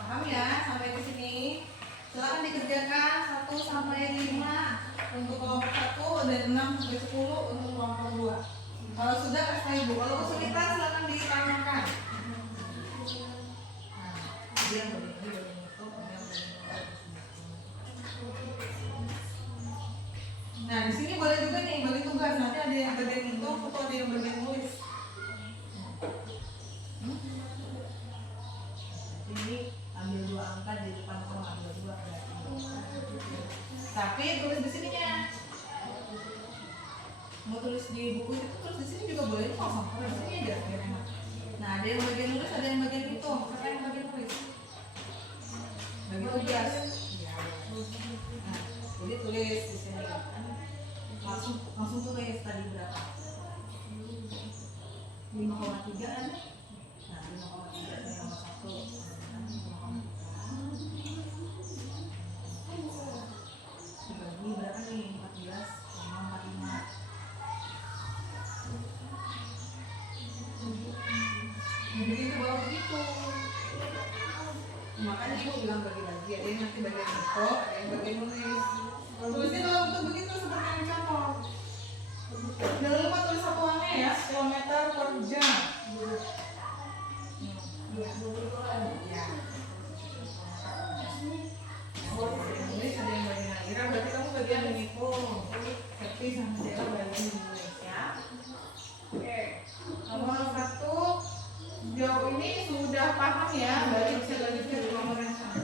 paham ya sampai di sini? Silakan dikerjakan 1 sampai 5 untuk kelompok 1 dan 6 sampai 10 untuk kelompok 2. Kalau sudah kasih ibu, kalau kesulitan silakan ditanyakan. Nah, dia yang bagian itu, nah di sini boleh juga nih bagi tugas, nanti ada yang bagian hitung atau ada yang bagian nulis. Ini ambil 2 angka di depan koma, ambil 2 berarti. Tapi tulis di sininya. Mau tulis di buku itu tulis di sini juga boleh kok, sama di sini aja biar enak. Nah, ada yang bagian nulis, ada yang bagian hitung. Siapa yang bagian nulis? Bagi tugas. Ya. Nah, jadi tulis di sini. Langsung tulis tadi berapa? 5,3 kan? Nah, 5,3 saya nomor 1. Dibagi berapa nih? 14,45. Begitu baru begitu. Makanya ibu bilang bagi-bagi. Ada yang nanti bagian info, ada yang bagian nulis. Tulisnya kalau untuk begitu seperti yang contoh. Jangan lupa tulis satuannya ya, kilometer per jam. Ya. Nulis ada yang bagian akhiran, berarti kamu bagian menghitung. Tapi sama dia bagian menulis ya. Oke. Nomor 1 jauh ini sudah paham ya, berarti bisa lanjutkan ke nomor yang sama.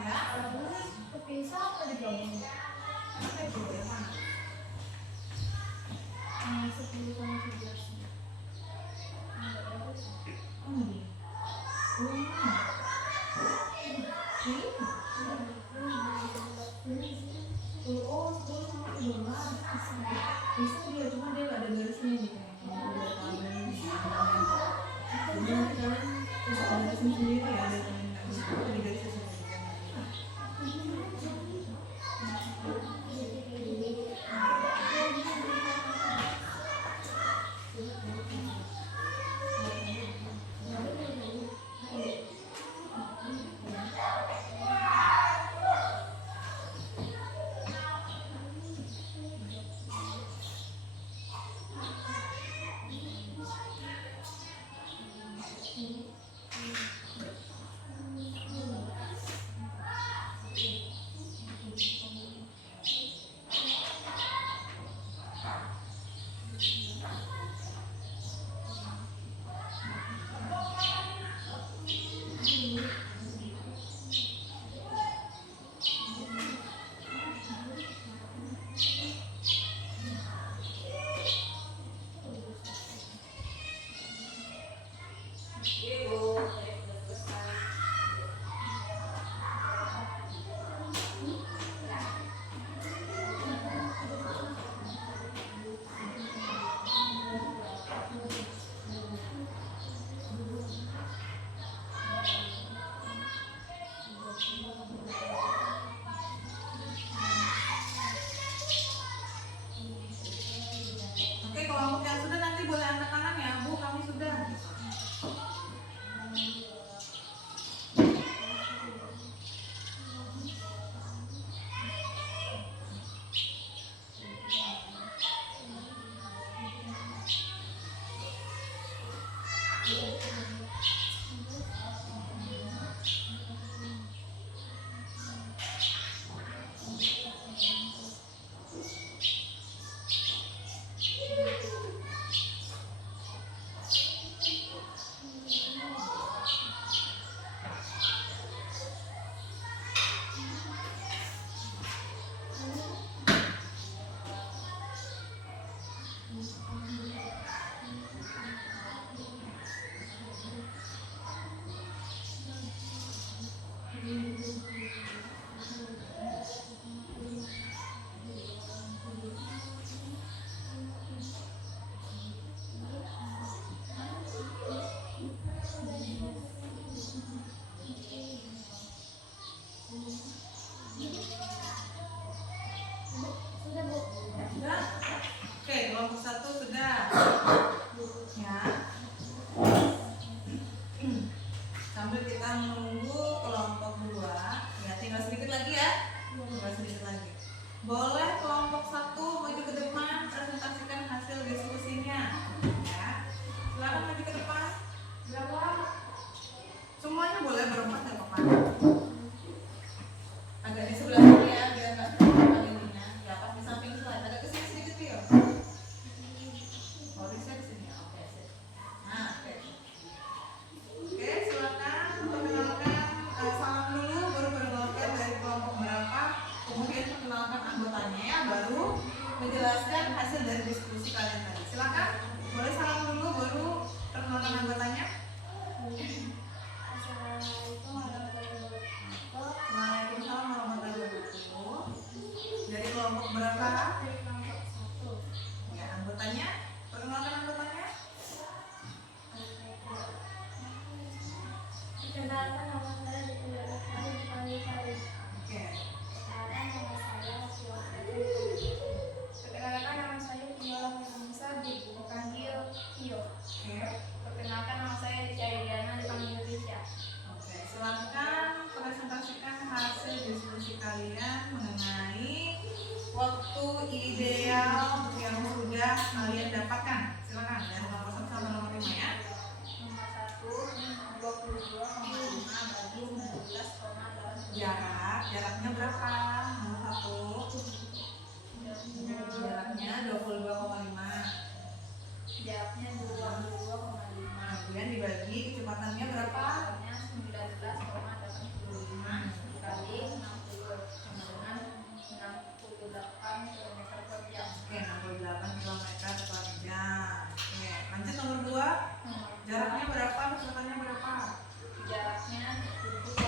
Ya, Kepisah apa digabung? apa itu yang mana? 10 sama 11. Ada berapa sih? Oh, ini. Oh, 10 sama 12. Bisa dia, cuma dia nggak ada garisnya nih kayaknya. Udah tahu. Jadi nanti kalian terus ada garisnya sendiri ya, ada kalian nggak bisa di garisnya sendiri. Oke, kelompok yang sudah nanti boleh angkat tangan ya, Bu. Kami sudah. Sudah? Oke, kelompok 1 sudah. Ya. Sambil kita menunggu kelompok 2. Ya, tinggal sedikit lagi ya. Tinggal sedikit lagi. Boleh kelompok 1 maju ke depan presentasikan hasil diskusinya. Ya. Silakan maju ke depan. Berapa? Semuanya boleh berempat nggak apa-apa. Agak di sebelah sini ya, biar nggak terlalu ininya. Ya, pas di samping slide. Agak kesini sedikit ya. Oh, bisa di sini. Oke, sip. Nah, oke. Oke, silakan perkenalkan. Salam dulu, baru perkenalkan dari kelompok berapa. Kemudian perkenalkan anggotanya ya, baru menjelaskan hasil dari diskusi kalian tadi. Silakan. Boleh salam dulu, baru perkenalkan anggotanya. Assalamualaikum warahmatullahi wabarakatuh. Waalaikumsalam warahmatullahi wabarakatuh. Dari kelompok berapa? Dari kelompok 1. Ya, anggotanya. Perkenalkan anggotanya. Perkenalkan, nama saya dipanggil Farid. Oke. Perkenalkan, nama saya Fiona. Perkenalkan, nama saya Viola Fernansa dipanggil Tio. Oke. Perkenalkan, nama saya Rizky Ariana dipanggil Risha. Oke, silakan presentasikan hasil diskusi kalian mengenai waktu jaraknya berapa? Nomor 1. Jaraknya 22,5. Jaraknya 22,5. Kemudian dibagi kecepatannya berapa? Jaraknya 19,85 dikali 60 sama dengan 68 km per jam. Oke, 68 km per jam. Oke, lanjut nomor 2. Jaraknya berapa? Kecepatannya berapa? Jaraknya 7,5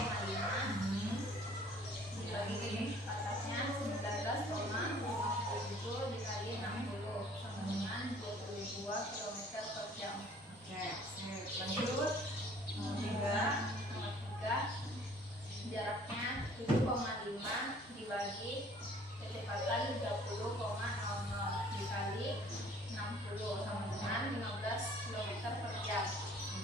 dibagi kecepatannya 19,57 dikali 60 sama dengan 22 km per jam. Oke, sip. Lanjut. Nomor 3. Nomor 3, jaraknya 7,5 dibagi kecepatan 30,00 dikali 60 sama dengan 15 km per jam.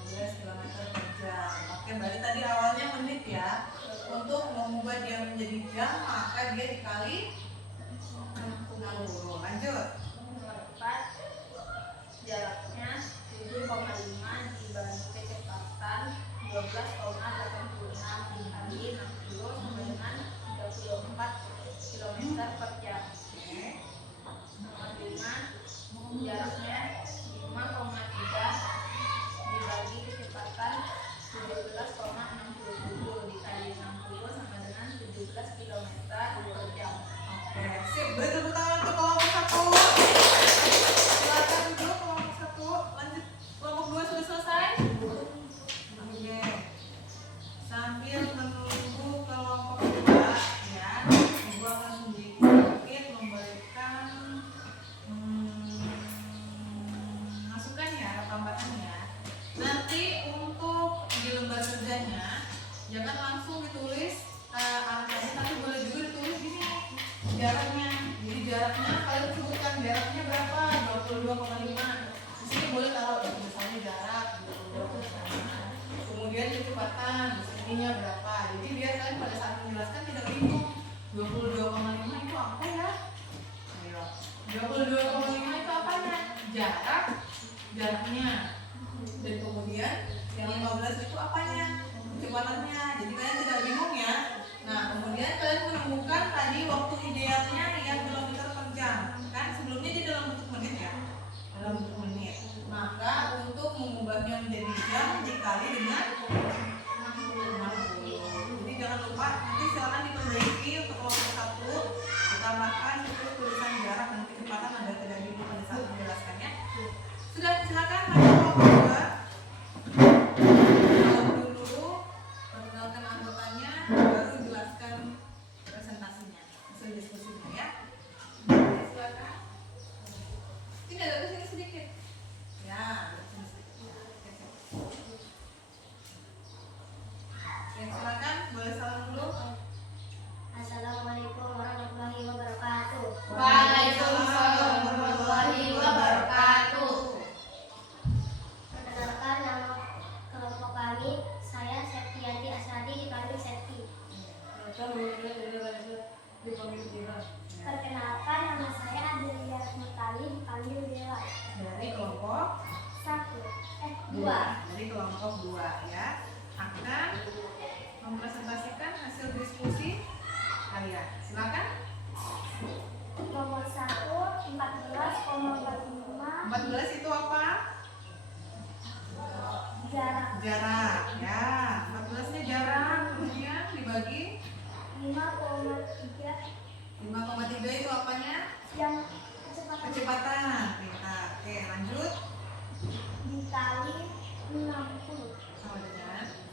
15 km per jam. Oke, berarti tadi awalnya menit ya. Untuk mengubah dia menjadi jam, maka dia dikali 60. Lanjut. Nomor 4, jaraknya 7,5 dibagi kecepatan 12,86 dikali 60 sama dengan 34 km per jam. Oke. Nomor 5, jaraknya 5,3 dibagi kecepatan 17,67 dikali 60 sama dengan 17 km per jam. Oke, sip. Beri tepuk tangan untuk kelompok 1. Silakan duduk kelompok 1. Lanjut. Kelompok 2 sudah selesai? Oke. Sambil menunggu kelompok 2 ya, Ibu akan sedikit memberikan masukan ya, tambahan ya. Nanti untuk di lembar kerjanya jangan langsung ditulis angkanya, tapi boleh juga ditulis gini jaraknya. Jadi jaraknya kalian sebutkan jaraknya berapa? 22,5. Di sini boleh taruh misalnya jarak 22,5. Kemudian kecepatan ininya berapa. Jadi biar kalian pada saat menjelaskan tidak bingung. 22,5 itu apa ya? Ayo. 22,5 itu apanya? Jaraknya. Dan kemudian yang 15 itu apanya? Kecepatannya. Jadi kalian tidak bingung ya. Nah, kemudian kalian menemukan tadi waktu idealnya yang kilometer per jam. Kan sebelumnya dia dalam bentuk menit ya. Dalam bentuk menit. Maka untuk mengubahnya menjadi jam dikali dengan 60. Jadi jangan lupa nanti silakan diperbaiki untuk kelompok 1 ditambahkan itu tulisan jarak dan kecepatan agar tidak bingung pada saat menjelaskannya. Sudah, silakan lanjut kelompok 2. Dulu perkenalkan anggotanya, baru jelaskan presentasinya, hasil diskusinya ya. Silakan. Sini ada sini sedikit. Ya, sini sedikit. Oke, silakan boleh salam dulu. Assalamualaikum warahmatullahi wabarakatuh. Waalaikumsalam warahmatullahi wabarakatuh. Perkenalkan, nama kelompok kami, saya Septianti Asradi dipanggil Septi. Perkenalkan, nama saya Adelia Mutali dipanggil Dela. Dari kelompok 2. Dari kelompok 2 ya, akan mempresentasikan hasil diskusi kalian. Silakan. Nomor 1, 14,45 14 itu apa? jarak. Jarak ya. 14-nya jarak, kemudian dibagi 5,3 5,3 itu apanya? jam kecepatan Kecepatan. Oke, lanjut. dikali 60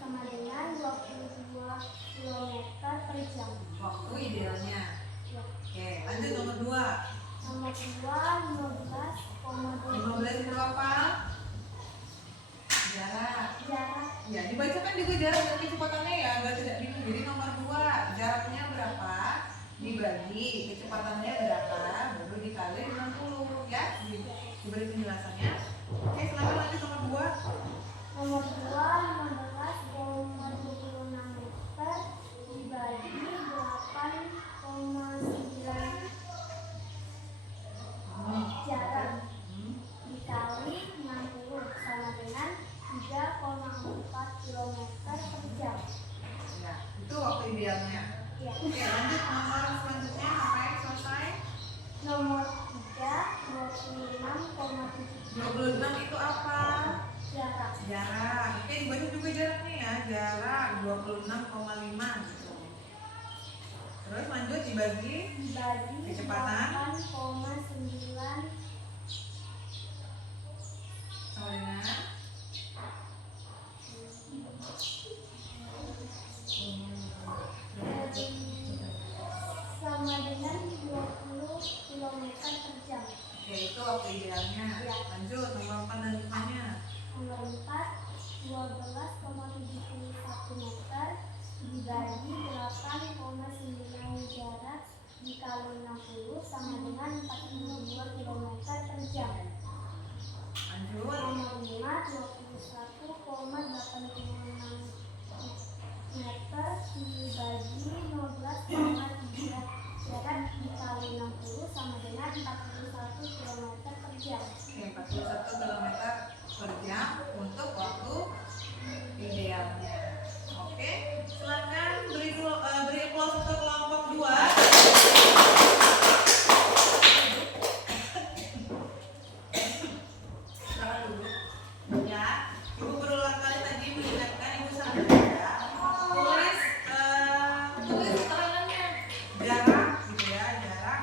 Sama dengan 22 km per jam. waktu idealnya. Ya. Oke, lanjut nomor 2. Nomor 2, 15 itu apa? Jarak. jarak. Ya, dibacakan juga jarak dan kecepatannya ya, agar tidak bingung. Jadi nomor 2, jaraknya berapa? Dibagi kecepatannya berapa? Baru dikali 60 ya. Diberi penjelasannya. Oke, silakan lanjut nomor 2. Nomor 2, 15,26 meter dibagi 8,9 jarak dikali 60 sama dengan 3,4 km per jam. Ya, itu waktu idealnya. Ya. Oke, lanjut nomor selanjutnya sampai selesai. Nomor 3, 26,7 26 itu apa? jarak. Jarak. Oke, dibaca juga jaraknya ya. Jarak 26,5 gitu. Terus lanjut dibagi kecepatan 8,9 sama dengan sama dengan 20 km per jam. oke, itu waktu idealnya. Ya. Lanjut nomor 4 dan 5-nya. Nomor 4, 12,71 meter dibagi 8,9 jarak dikali 60 sama dengan 42 km per jam. Lanjut. Nomor 5, 21,86 meter dibagi 15,3 jarak dikali 60 sama dengan 41 km per jam. Oke, 41 km per jam untuk waktu idealnya. Oke, silakan beri applause untuk kelompok 2. Silakan duduk. Ya, Ibu berulang kali tadi mengingatkan Ibu sama ya. Tulis keterangannya. Jarak gitu ya, jarak.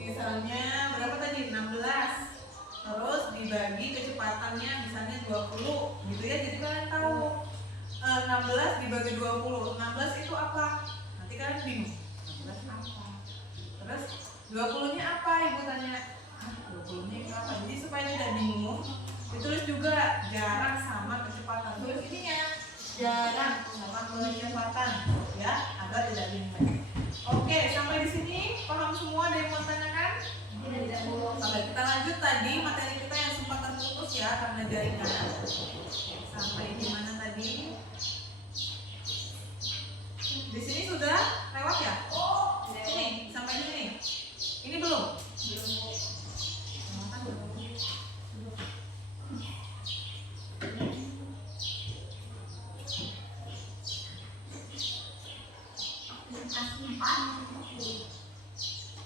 Misalnya berapa tadi? 16. Terus dibagi kecepatannya misalnya 20 gitu ya, jadi kalian tahu 16 dibagi 20, 16 itu apa? Nanti kalian bingung 16 apa? Terus 20 nya apa? Ibu tanya 20 nya itu apa? Jadi supaya tidak bingung, ditulis juga jarak sama kecepatan. Tulis ininya jarak sama kecepatan ya, agar tidak bingung. Oke, sampai di sini paham semua? Ada yang mau tanyakan? Sampai kita lanjut tadi materi kita yang sempat terputus ya karena jaringan. Sampai di mana tadi? Di sini sudah lewat ya? Ini sampai di sini. Ini belum?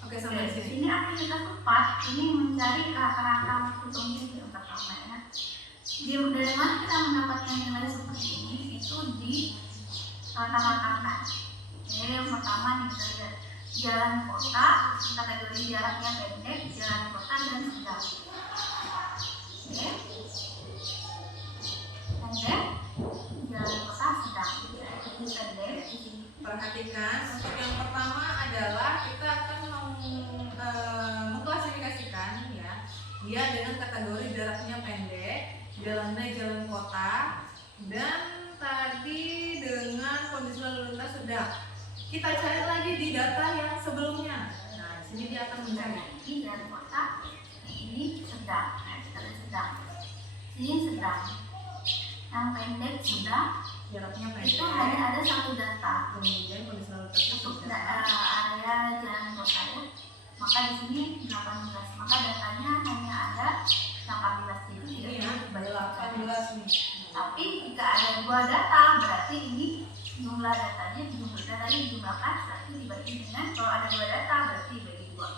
Oke, sampai di sini. Ini aktivitas 4 ini mencari rata-rata waktu tempuh yang pertama ya. Dari mana kita mendapatkan nilai seperti ini? Itu di rata-ratakan. Jadi yang pertama nih kita lihat jalan kota, kategori jaraknya pendek, jalan kota dan sedang. Oke. Pendek, jalan kota sedang. Ini pendek. Perhatikan, untuk yang pertama adalah kita akan mengklasifikasikan ya, dia dengan kategori jaraknya pendek, jalannya jalan kota, dan tadi dengan kondisi lalu lintas sedang. Kita cari lagi di data yang sebelumnya. Nah, di sini dia akan mencari. Ini jalan kota, ini sedang. Nah, kita lihat sedang. Ini sedang. Yang pendek sedang. Jaraknya Itu pendek. hanya ada satu data. Kemudian kondisi lalu lintasnya Untuk sedang. area jalan kota ya. Maka di sini 18. Maka datanya hanya ada 18 Ini jadi ya, balik 18 nih. Tapi jika ada 2 data, berarti ini jumlah datanya dijumlahkan, berarti dibagi dengan, kalau ada 2 data berarti dibagi 2.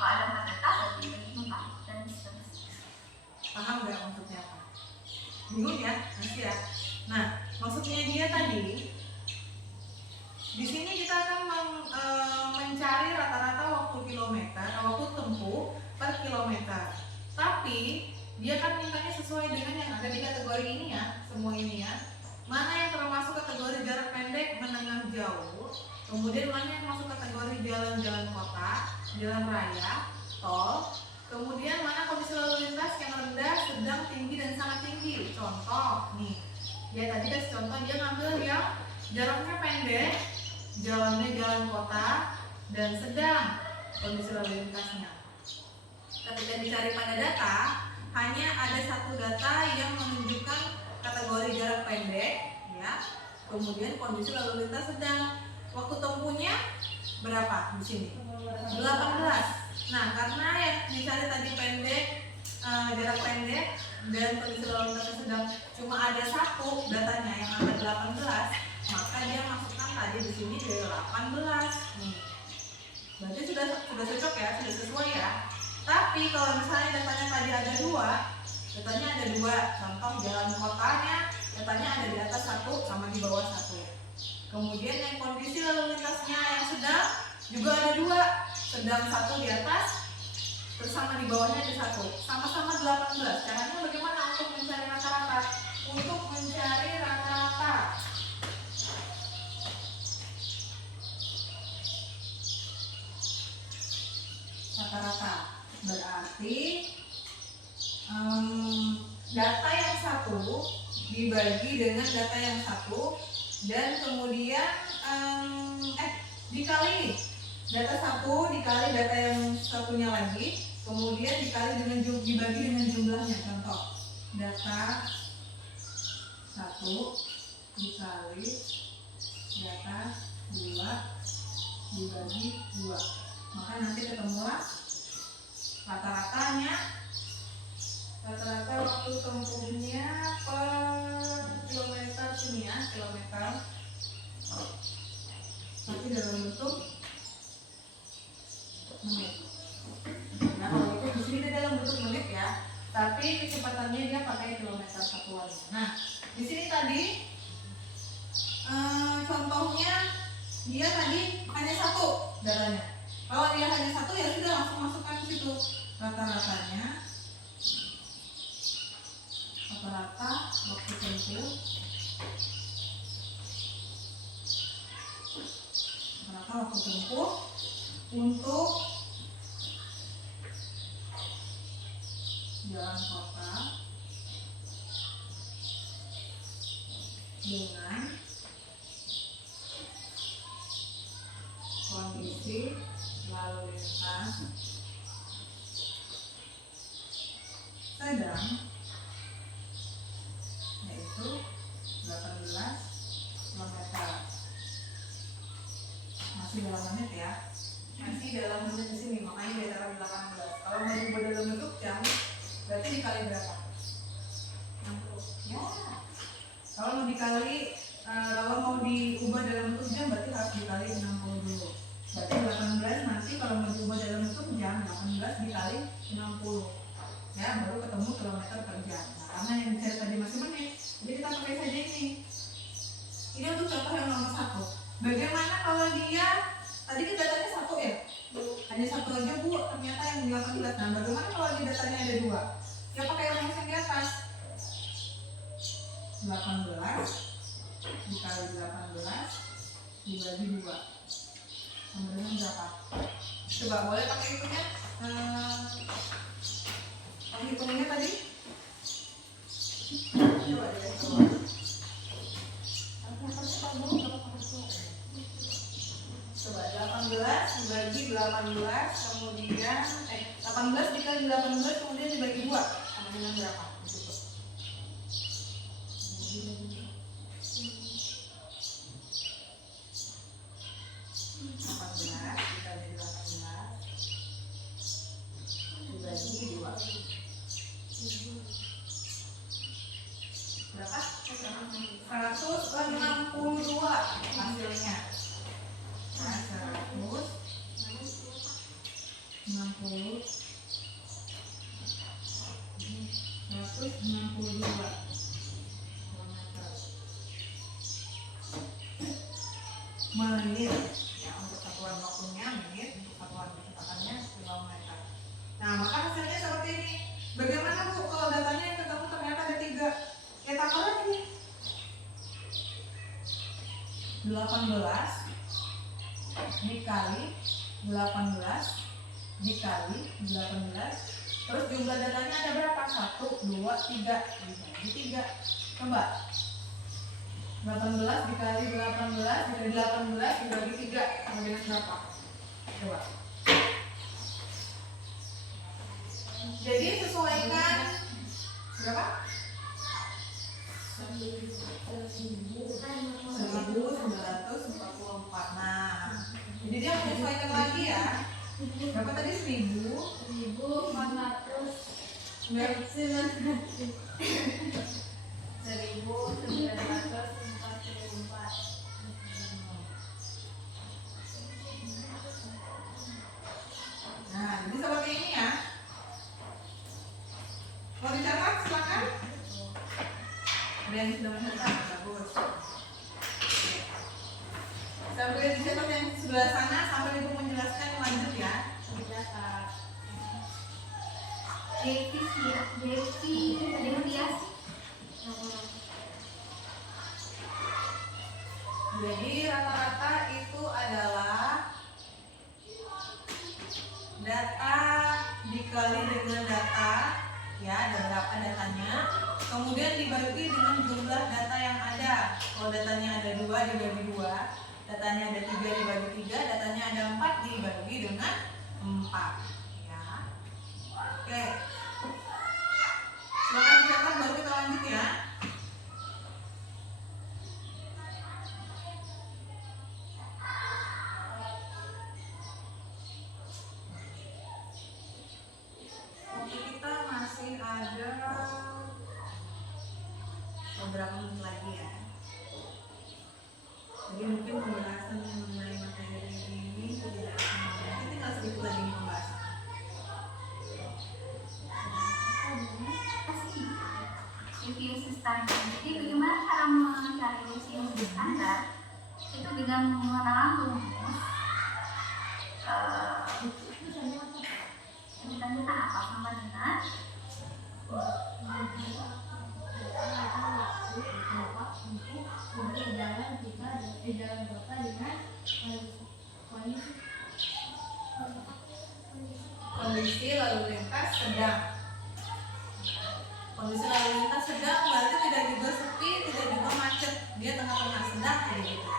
Kalau ada 4 data berarti dibagi 4 dan seterusnya. Paham nggak maksudnya apa? Bingung ya? Nanti ya. Nah, maksudnya dia tadi di sini kita akan mencari rata-rata waktu kilometer, waktu tempuh per kilometer. Tapi dia kan mintanya sesuai dengan yang ada di kategori ini ya, semua ini ya. Mana yang termasuk kategori jarak pendek, menengah, jauh. Kemudian mana yang masuk kategori jalan-jalan kota, jalan raya, tol. Kemudian mana kondisi lalu lintas yang rendah, sedang, tinggi, dan sangat tinggi. Contoh nih, dia tadi kasih contoh, dia ngambil yang jaraknya pendek, jalannya jalan kota, dan sedang kondisi lalu lintasnya. Ketika dicari pada data, hanya ada satu data yang menunjukkan kategori jarak pendek, ya. Kemudian kondisi lalu lintas sedang. Waktu tempuhnya berapa di sini? 18. Nah, karena yang dicari tadi pendek, jarak pendek dan kondisi lalu lintas sedang cuma ada satu datanya yang ada 18, maka dia masukkan tadi di sini 18. Berarti sudah cocok ya, sudah sesuai ya. Tapi kalau misalnya datanya tadi ada dua, contoh jalan kotanya, datanya ada di atas 1 sama di bawah 1. Kemudian yang kondisi lalu lintasnya yang sedang juga ada 2, sedang 1 di atas, terus sama di bawahnya ada 1, sama-sama 18. Caranya bagaimana untuk mencari rata-rata? Untuk mencari rata-rata, berarti data yang 1 dibagi dengan data yang 1 dan kemudian dikali data 1 dikali data yang satunya lagi, kemudian dibagi dengan jumlahnya. Contoh, data 1 dikali data 2 dibagi 2, maka nanti ketemulah rata-ratanya. Rata-rata waktu tempuhnya per kilometer sini ya, kilometer, tapi dalam bentuk menit. Nah, kalau itu di sini dia dalam bentuk menit ya, tapi kecepatannya dia pakai kilometer satuan. Nah, di sini tadi contohnya dia tadi hanya 1 datanya. Kalau dia hanya 1 ya sudah langsung masukkan ke situ rata-ratanya. Rata-rata waktu tempuh untuk jalan kota dengan kondisi lalu lintas sedang, yaitu 18 km. Masih dalam menit ya, masih dalam menit di sini, makanya dia taruh 18. Kalau mau diubah dalam bentuk jam, berarti dikali berapa? 60. Ya. Kalau mau diubah dalam bentuk jam, berarti harus dikali 60 dulu. Berarti 18 nanti kalau mau diubah dalam bentuk jam, 18 dikali 60. Ya, baru ketemu kilometer per jam. Nah, karena yang dicari tadi masih menit, jadi kita pakai saja ini. Ini untuk contoh yang nomor 1. Bagaimana kalau dia tadi kan datanya 1 ya? Hanya 1 aja Bu, ternyata yang 18. Nah, bagaimana kalau di datanya ada 2? Ya pakai rumus yang di atas. 18 dikali 18 dibagi 2 sama dengan berapa? Coba boleh pakai hitungnya? Hitungnya tadi? Coba deh. Coba 18 dibagi 18 kemudian 18 dikali 18 kemudian dibagi 2 sama dengan berapa? 162 hasilnya. Nah, 162 menit ya, untuk satuan waktunya menit, untuk satuan kecepatannya kilometer. Nah, maka hasilnya seperti ini. Bagaimana Bu kalau datanya yang ketemu ternyata ada 3? Ya tambah lagi 18 dikali 18 dikali 18, terus jumlah datanya ada berapa? 1, 2, 3 dibagi 3. Coba 18 dikali 18 dikali 18 dibagi 3 sama dengan berapa? Coba. Jadi sesuaikan berapa? 1944. Nah, jadi dia menyesuaikan lagi ya. Berapa tadi? 1944. Sambil dicatat yang sebelah sana sampai ibu menjelaskan lanjut ya. Deviasi. Jadi rata-rata itu adalah data dikali dengan data, ya ada berapa datanya, kemudian dibagi dengan jumlah data yang ada. Kalau datanya ada 2 dibagi 2, datanya ada 3 dibagi 3, datanya ada 4 dibagi dengan 4, ya. Oke, silakan dicatat baru kita lanjut ya. Waktu kita masih ada beberapa menit lagi ya. Jadi mungkin pembahasan mengenai materi ini tidak akan tinggal sedikit lagi nih pembahasan. Deviasi standar. Jadi bagaimana cara mencari deviasi standar? Itu dengan mengenal rumus. Ditanyakan apa sama dengan Kondisi lalu lintas sedang. Kondisi lalu lintas sedang berarti tidak juga sepi, tidak juga macet, dia tengah-tengah sedang kayak gitu.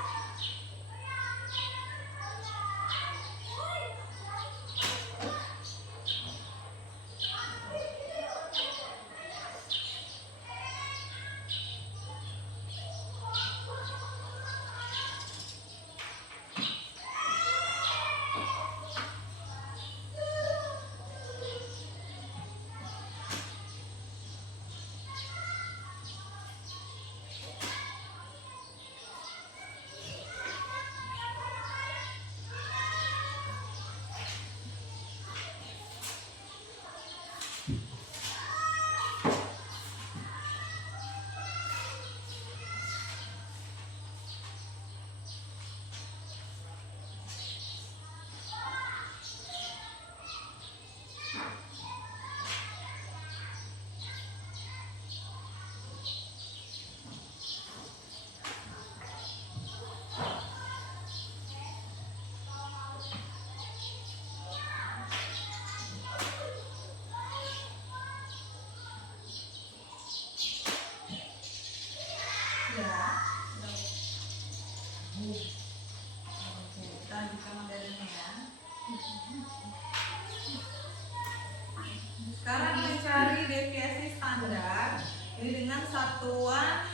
Sekarang mencari deviasi standar ini dengan satuan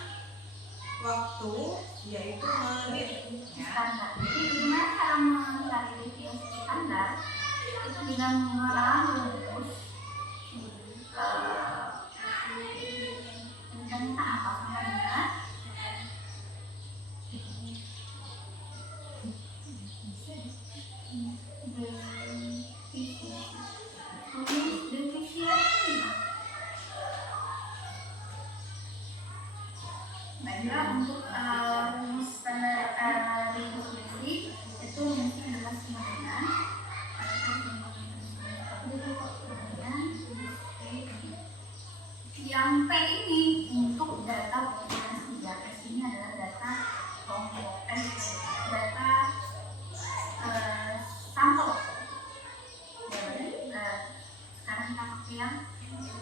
waktu yaitu menit, ya. standar. Jadi bagaimana cara mencari deviasi standar? Itu dengan mengenal rumus. Ditanyakan apa sama dengan deviasi. Baiklah, untuk rumus standar deviasi itu mungkin adalah sama dengan yang P ini untuk data populasi. Data sini adalah data data sampel. Jadi sekarang kita pakai yang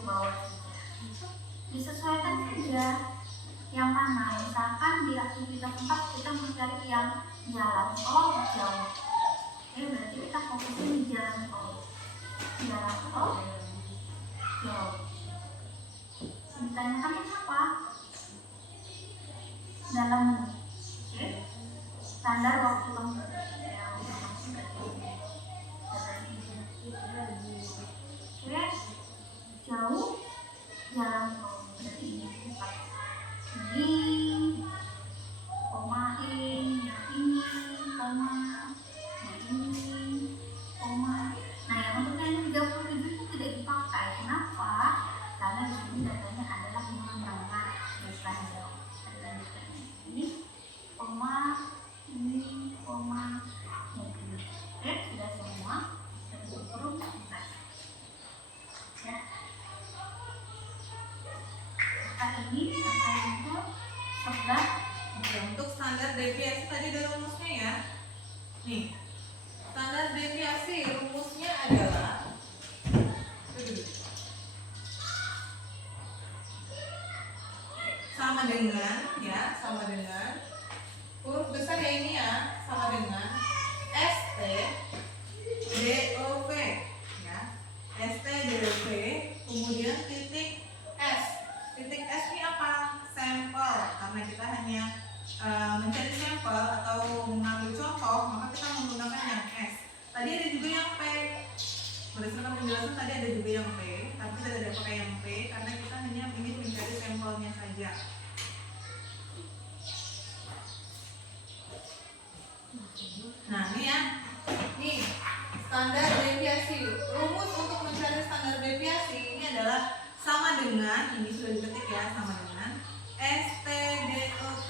bawah saja. Disesuaikan saja yang mana. Misalkan di aktivitas 4 kita mencari yang jalan tol jauh. Berarti kita fokusnya di jalan tol. Jalan tol jauh. Ditanyakan apa? Dalam menit. Oke. Standar waktu tempuh. Oke. Jauh jalan tol. Berarti ini 4. Ini koma ini, yang ini koma, yang ini koma. Nah, yang untuk yang 37 itu tidak dipakai. Kenapa? Karena di sini datanya adalah menengah, bukan jauh. Ini koma, ini koma. Nih, standar deviasi rumusnya adalah sama dengan huruf besar ya ini ya, sama dengan ST DOV ya. ST DOV kemudian titik S. Titik S ini apa? Sampel. Karena kita hanya mencari sampel atau mengambil contoh, maka kita menggunakan yang S. Tadi ada juga yang P. Berdasarkan penjelasan tadi ada juga yang P, tapi kita tidak pakai yang P karena kita hanya ingin mencari sampelnya saja. Nah ini ya, nih standar deviasi. Rumus untuk mencari standar deviasi ini adalah sama dengan, ini sudah diketik ya, sama dengan STDOP.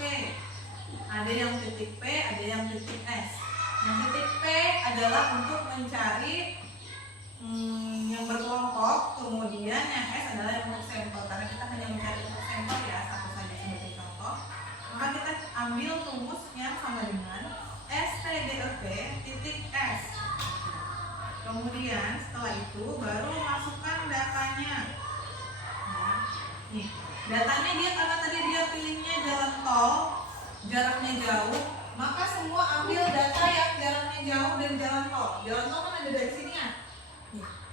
Ada yang titik P, ada yang titik S. Yang titik P adalah untuk mencari yang berkelompok, kemudian yang S adalah yang untuk sampel. Karena kita hanya mencari untuk sampel ya, satu saja sebagai contoh. Maka kita ambil rumus yang sama dengan STDOP titik S. Kemudian setelah itu baru masukkan datanya. Nah, nih datanya dia karena tadi dia pilihnya jalan tol, jaraknya jauh, maka semua ambil data yang jaraknya jauh dan jalan tol. Jalan tol kan ada dari sini ya.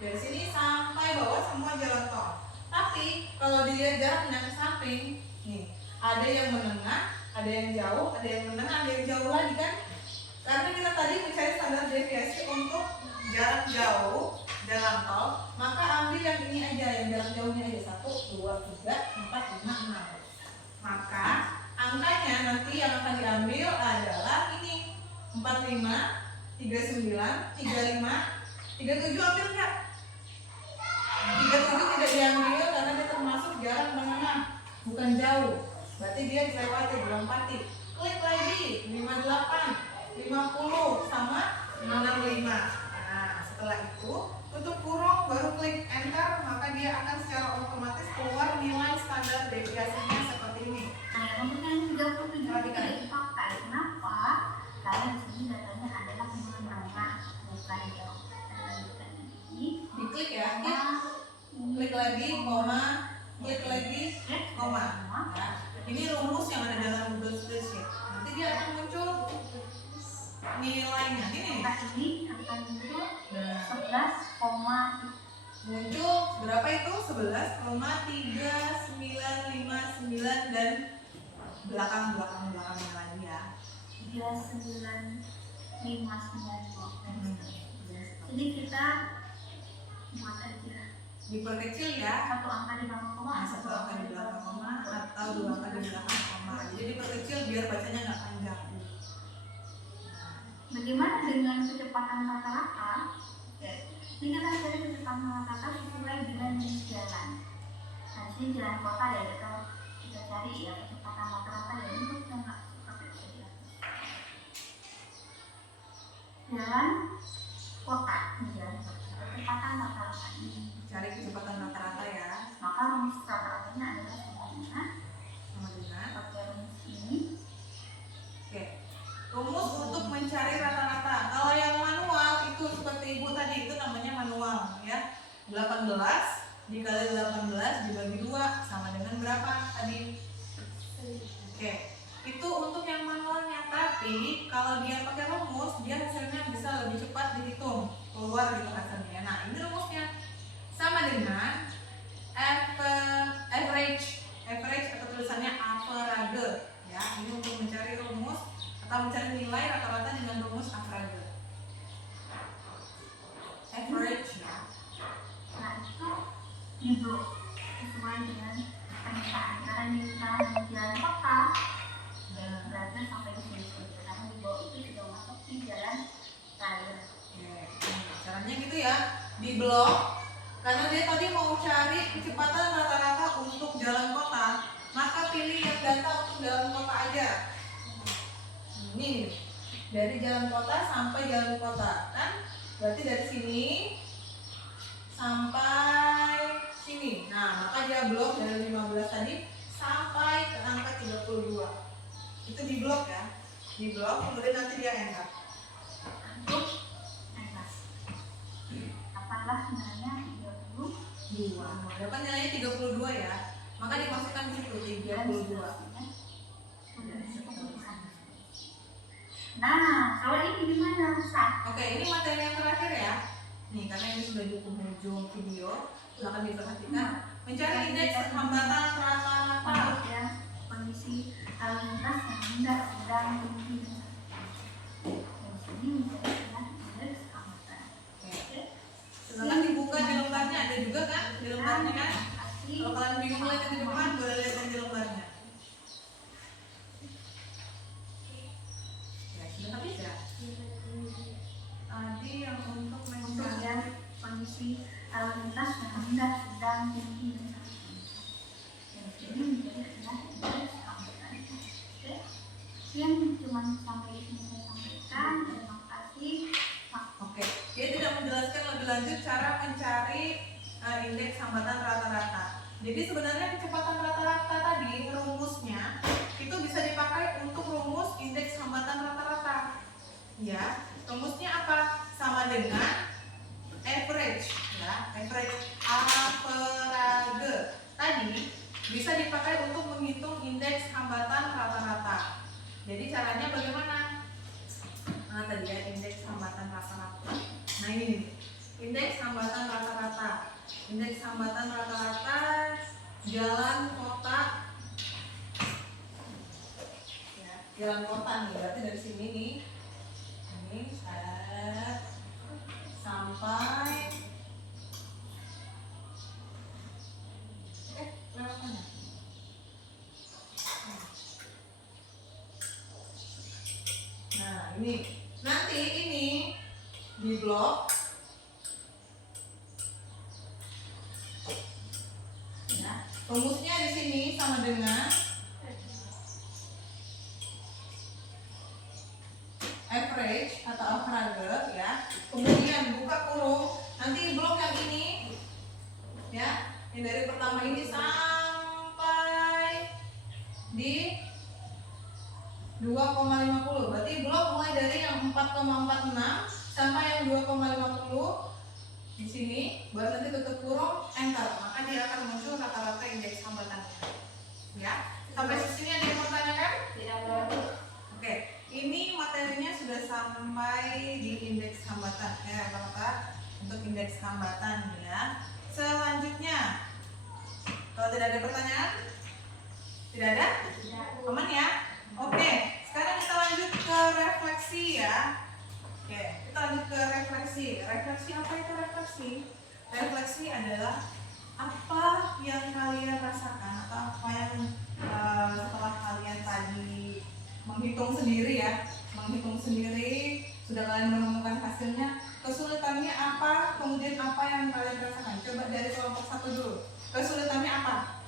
Dari sini sampai bawah semua jalan tol. Tapi kalau dilihat jaraknya ke samping, nih ada yang menengah, ada yang jauh, ada yang menengah, ada yang jauh lagi kan? Karena kita tadi mencari standar deviasi untuk jarak jauh jalan tol, maka ambil yang ini aja, yang jarak jauhnya aja 1, 2, 3, 4, 5, 6. Maka angkanya nanti yang akan diambil adalah ini 45, 39, 35, 37 ambil enggak? 37 tidak diambil karena dia termasuk jarak menengah, bukan jauh. Berarti dia dilewati, dilompati. Klik lagi 58, 50 sama 65. Nah, setelah itu tutup kurung baru klik enter, maka dia akan secara otomatis keluar nilai standar deviasinya seperti ini. Nah, yang kemudian 37 tidak dipakai. Kenapa? Karena di sini datanya adalah menengah, bukan jauh. Diklik ya, klik lagi, koma, klik lagi, koma. Nah, ini rumus yang ada dalam Google Spreadsheet. Nanti dia akan muncul nilainya. Ini Ini akan muncul nah, 11, muncul berapa itu? 11,3959 dan belakangnya lagi ya. 3959. Jadi kita buat aja Diperkecil ya. satu angka di belakang koma, Satu angka di belakang koma atau dua angka di belakang koma. Jadi diperkecil biar bacanya nggak panjang. Bagaimana dengan kecepatan rata-rata? Ini kita cari kecepatan rata-rata sesuai dengan jenis jalan. Nah, di sini jalan kota ya, kita cari ya kecepatan rata-rata ya, ini kita nggak pakai saja. Jalan kota, jalan kota, kecepatan rata-rata ini. Cari kecepatan rata-rata ya. Maka rumus rata-ratanya adalah Sama dengan pakai rumus ini. oke. Rumus untuk mencari rata-rata. Kalau yang manual itu seperti ibu tadi itu namanya manual ya. 18 dikali 18 dibagi 2 sama dengan berapa tadi? Oke. Itu untuk yang manualnya, tapi kalau dia pakai rumus, dia hasilnya bisa lebih cepat dihitung, keluar gitu hasilnya. Nah, ini rumusnya sama dengan average atau tulisannya average ya. Ini untuk mencari rumus atau mencari nilai rata-rata dengan rumus average ya. Nah, itu di blok sesuai dengan permintaan. Karena ini misalnya jalan kota, berarti sampai di sini. Karena di blok itu sudah masuk di jalan raya. Caranya gitu ya, di blok. Karena dia tadi mau cari kecepatan rata-rata untuk jalan kota, maka pilih yang data untuk jalan kota aja. Ini dari jalan kota sampai jalan kota kan, berarti dari sini sampai sini. Nah, maka dia blok dari 15 tadi sampai ke angka 32. Itu di blok ya, di blok kemudian nanti dia enter. nilainya 32. Dapat nilainya 32 ya. Maka dimasukkan di situ 32. Nah, kalau ini gimana? Oke, ini materi yang terakhir ya. Nih, karena ini sudah di penghujung video, silakan diperhatikan. Mencari indeks hambatan rata-rata. Ya, kondisi lalu lintas yang rendah, sedang, tinggi. Dan sini mencari indeks hambatan. Oke. Silakan dibuka di lembarnya, ada juga kan di lembarnya kan? Kalau kalian bingung lihat yang di depan, boleh lihat yang di lembarnya. Ya, sudah habis ya. Tadi yang untuk Untuk mencari yang kondisi lalu lintas yang rendah, sedang, tinggi. Dan sini menjadi indeks hambatan. Oke. Yang cuma sampai ini saya sampaikan. Terima kasih. Oke, dia tidak menjelaskan lebih lanjut cara mencari indeks hambatan rata-rata. Jadi sebenarnya kecepatan rata-rata tadi rumusnya itu bisa dipakai untuk rumus indeks hambatan rata-rata. Ya, rumusnya apa? Sama dengan average, ya, average average. Tadi bisa dipakai untuk menghitung indeks hambatan rata-rata. Jadi caranya bagaimana? Nah, tadi ya indeks hambatan rata-rata. Nah, ini nih. Indeks hambatan rata-rata. Indeks hambatan rata-rata jalan kota. Ya, jalan kota nih, berarti dari sini nih. Ini sampai lewat mana? Nah, ini nanti ini di blok ya. Rumusnya di sini sama dengan average atau average ya. Kemudian buka kurung, nanti blok yang ini ya, yang dari pertama ini sampai di 2,50. Berarti blok mulai dari yang 4,46 sampai yang 2,50 di sini, baru nanti tutup kurung, enter. Maka dia akan muncul rata-rata indeks hambatannya. Ya, sampai sini ada yang pertanyakan? Tidak ada. Oke, ini materinya sudah sampai di indeks hambatan ya, rata-rata untuk indeks hambatan ya. Selanjutnya, kalau tidak ada pertanyaan, tidak ada? Aman ya? Oke, sekarang kita lanjut ke refleksi ya. Oke, kita lanjut ke refleksi. Refleksi apa itu refleksi? Refleksi adalah apa yang kalian rasakan atau apa yang setelah kalian tadi menghitung sendiri ya, menghitung sendiri, sudah kalian menemukan hasilnya, kesulitannya apa, kemudian apa yang kalian rasakan. Coba dari kelompok satu dulu. Kesulitannya apa?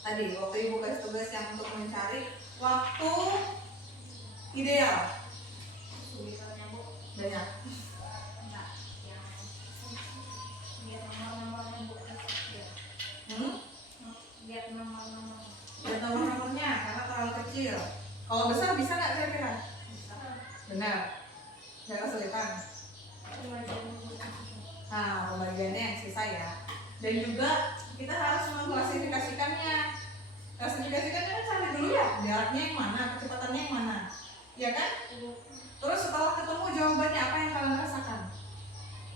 Tadi waktu ibu kasih tugas yang untuk mencari waktu ideal. Kesulitannya Bu. Banyak. Enggak. Yang biar nomor-nomornya Bu. Biar nomor-nomor. Dan nomor-nomornya karena terlalu kecil. Kalau besar bisa nggak kira-kira? Bisa. Benar. Nggak kesulitan. Cuma jadi Nah, pembagiannya yang sisa ya. Dan juga kita harus mengklasifikasikannya. Klasifikasikannya kan cari dulu ya, jaraknya yang mana, kecepatannya yang mana, ya kan? Terus setelah ketemu jawabannya, apa yang kalian rasakan?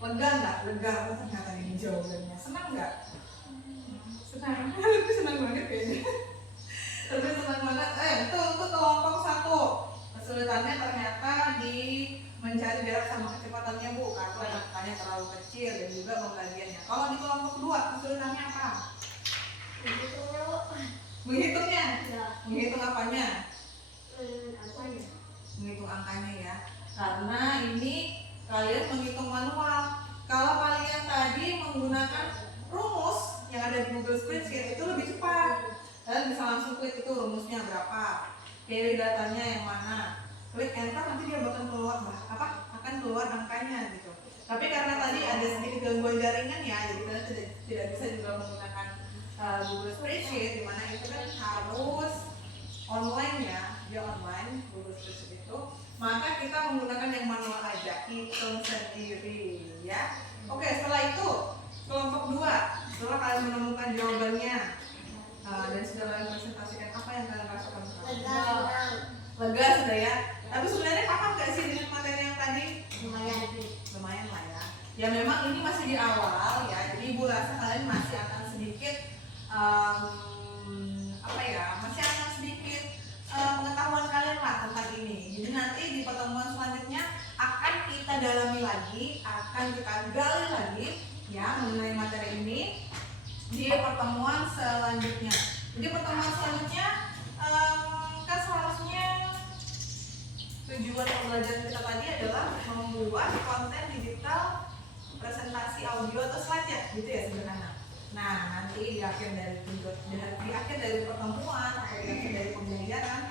Lega nggak? Lega, oh, ternyata ini jawabannya. Senang nggak? Senang. Lebih senang banget kayaknya. Lebih senang banget. Itu untuk kelompok satu. Kesulitannya ternyata di mencari jarak sama kecepatannya Bu, karena angkanya terlalu kecil dan juga pembagiannya. Kalau di kelompok kedua, kesulitannya apa? Menghitungnya? Ya. Menghitung apanya? Apa ya? Menghitung angkanya ya. Karena ini kalian menghitung manual. Kalau kalian tadi menggunakan rumus yang ada di Google Spreadsheet itu lebih cepat. Kalian bisa langsung klik itu rumusnya berapa, carry datanya yang mana, klik enter, nanti dia bakal keluar akan keluar angkanya gitu. Tapi karena tadi ada sedikit gangguan jaringan ya, jadi kalian tidak bisa juga menggunakan Google Spreadsheet, dimana itu kan harus online ya, dia online Google Spreadsheet itu. Maka kita menggunakan yang manual aja. ya, hitung sendiri ya. Oke, setelah itu kelompok 2, setelah kalian menemukan jawabannya dan sudah kalian presentasikan, apa yang kalian rasakan sekarang? Lega sudah ya. Tapi sebenarnya paham gak sih dengan materi yang tadi? Lumayan lah ya. Ya memang ini masih di awal ya, jadi ibu rasa kalian masih akan sedikit masih akan sedikit pengetahuan kalian lah tentang ini. Jadi nanti di pertemuan selanjutnya akan kita dalami lagi, akan kita gali lagi ya mengenai materi ini di pertemuan selanjutnya. Jadi pertemuan selanjutnya kan seharusnya tujuan pembelajaran kita tadi adalah membuat konten digital presentasi audio atau slide ya, gitu ya sederhana. Nah, nanti di akhir dari pertemuan atau di akhir dari pembelajaran,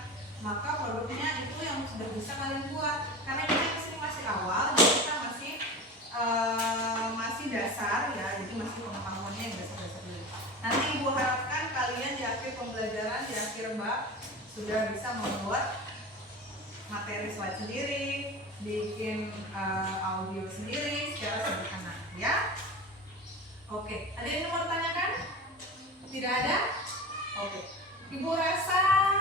maka produknya itu yang sudah bisa kalian buat. Karena ini masih awal, jadi kita masih dasar ya, jadi masih pengetahuannya yang dasar-dasar dulu. Nanti ibu harapkan kalian di akhir pembelajaran, di akhir bab sudah bisa membuat materi slide sendiri, bikin audio sendiri secara sederhana ya. Oke, ada yang mau tanyakan? Tidak ada? Oke, ibu rasa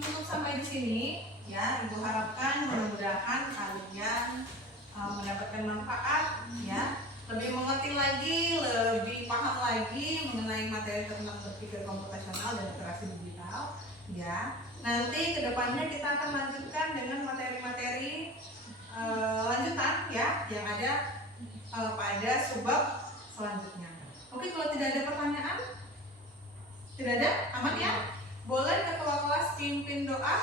cukup sampai di sini ya. Ibu harapkan mudah-mudahan kalian mendapatkan manfaat ya, lebih mengerti lagi, lebih paham lagi mengenai materi tentang berpikir komputasional dan literasi digital ya. Nanti kedepannya kita akan lanjutkan dengan materi-materi lanjutan ya yang ada pada subbab selanjutnya. Oke, kalau tidak ada pertanyaan, tidak ada, aman ya? Boleh ketua kelas pimpin doa,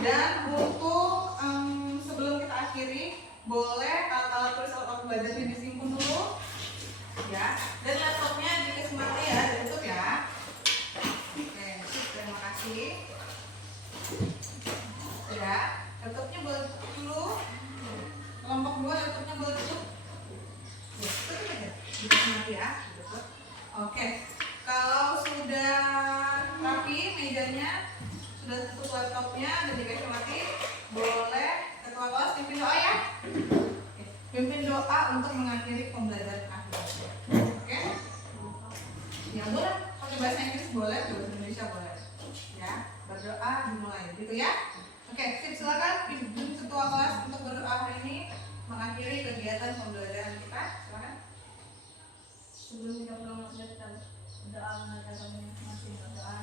dan untuk sebelum kita akhiri, boleh alat tulis alat belajarnya disimpan dulu ya, dan laptopnya dikasih ya, ditutup ya. Oke, terima kasih. Ya, laptopnya boleh tutup dulu. Kelompok 2 laptopnya boleh tutup. Ya, tutup aja. Dikasih ya, ditutup. Oke, kalau sudah rapi mejanya, sudah tutup laptopnya dan dikasih mati, boleh ketua kelas pimpin doa ya. Pimpin doa untuk mengakhiri pembelajaran akhir. Oke? Ya boleh pakai bahasa Inggris boleh, bahasa Indonesia boleh. Ya, berdoa dimulai, gitu ya. Oke, silakan pimpin ketua kelas untuk berdoa hari ini mengakhiri kegiatan pembelajaran kita. Silakan. Sebelum kita pulang kita berdoa mengajarkan masih berdoa.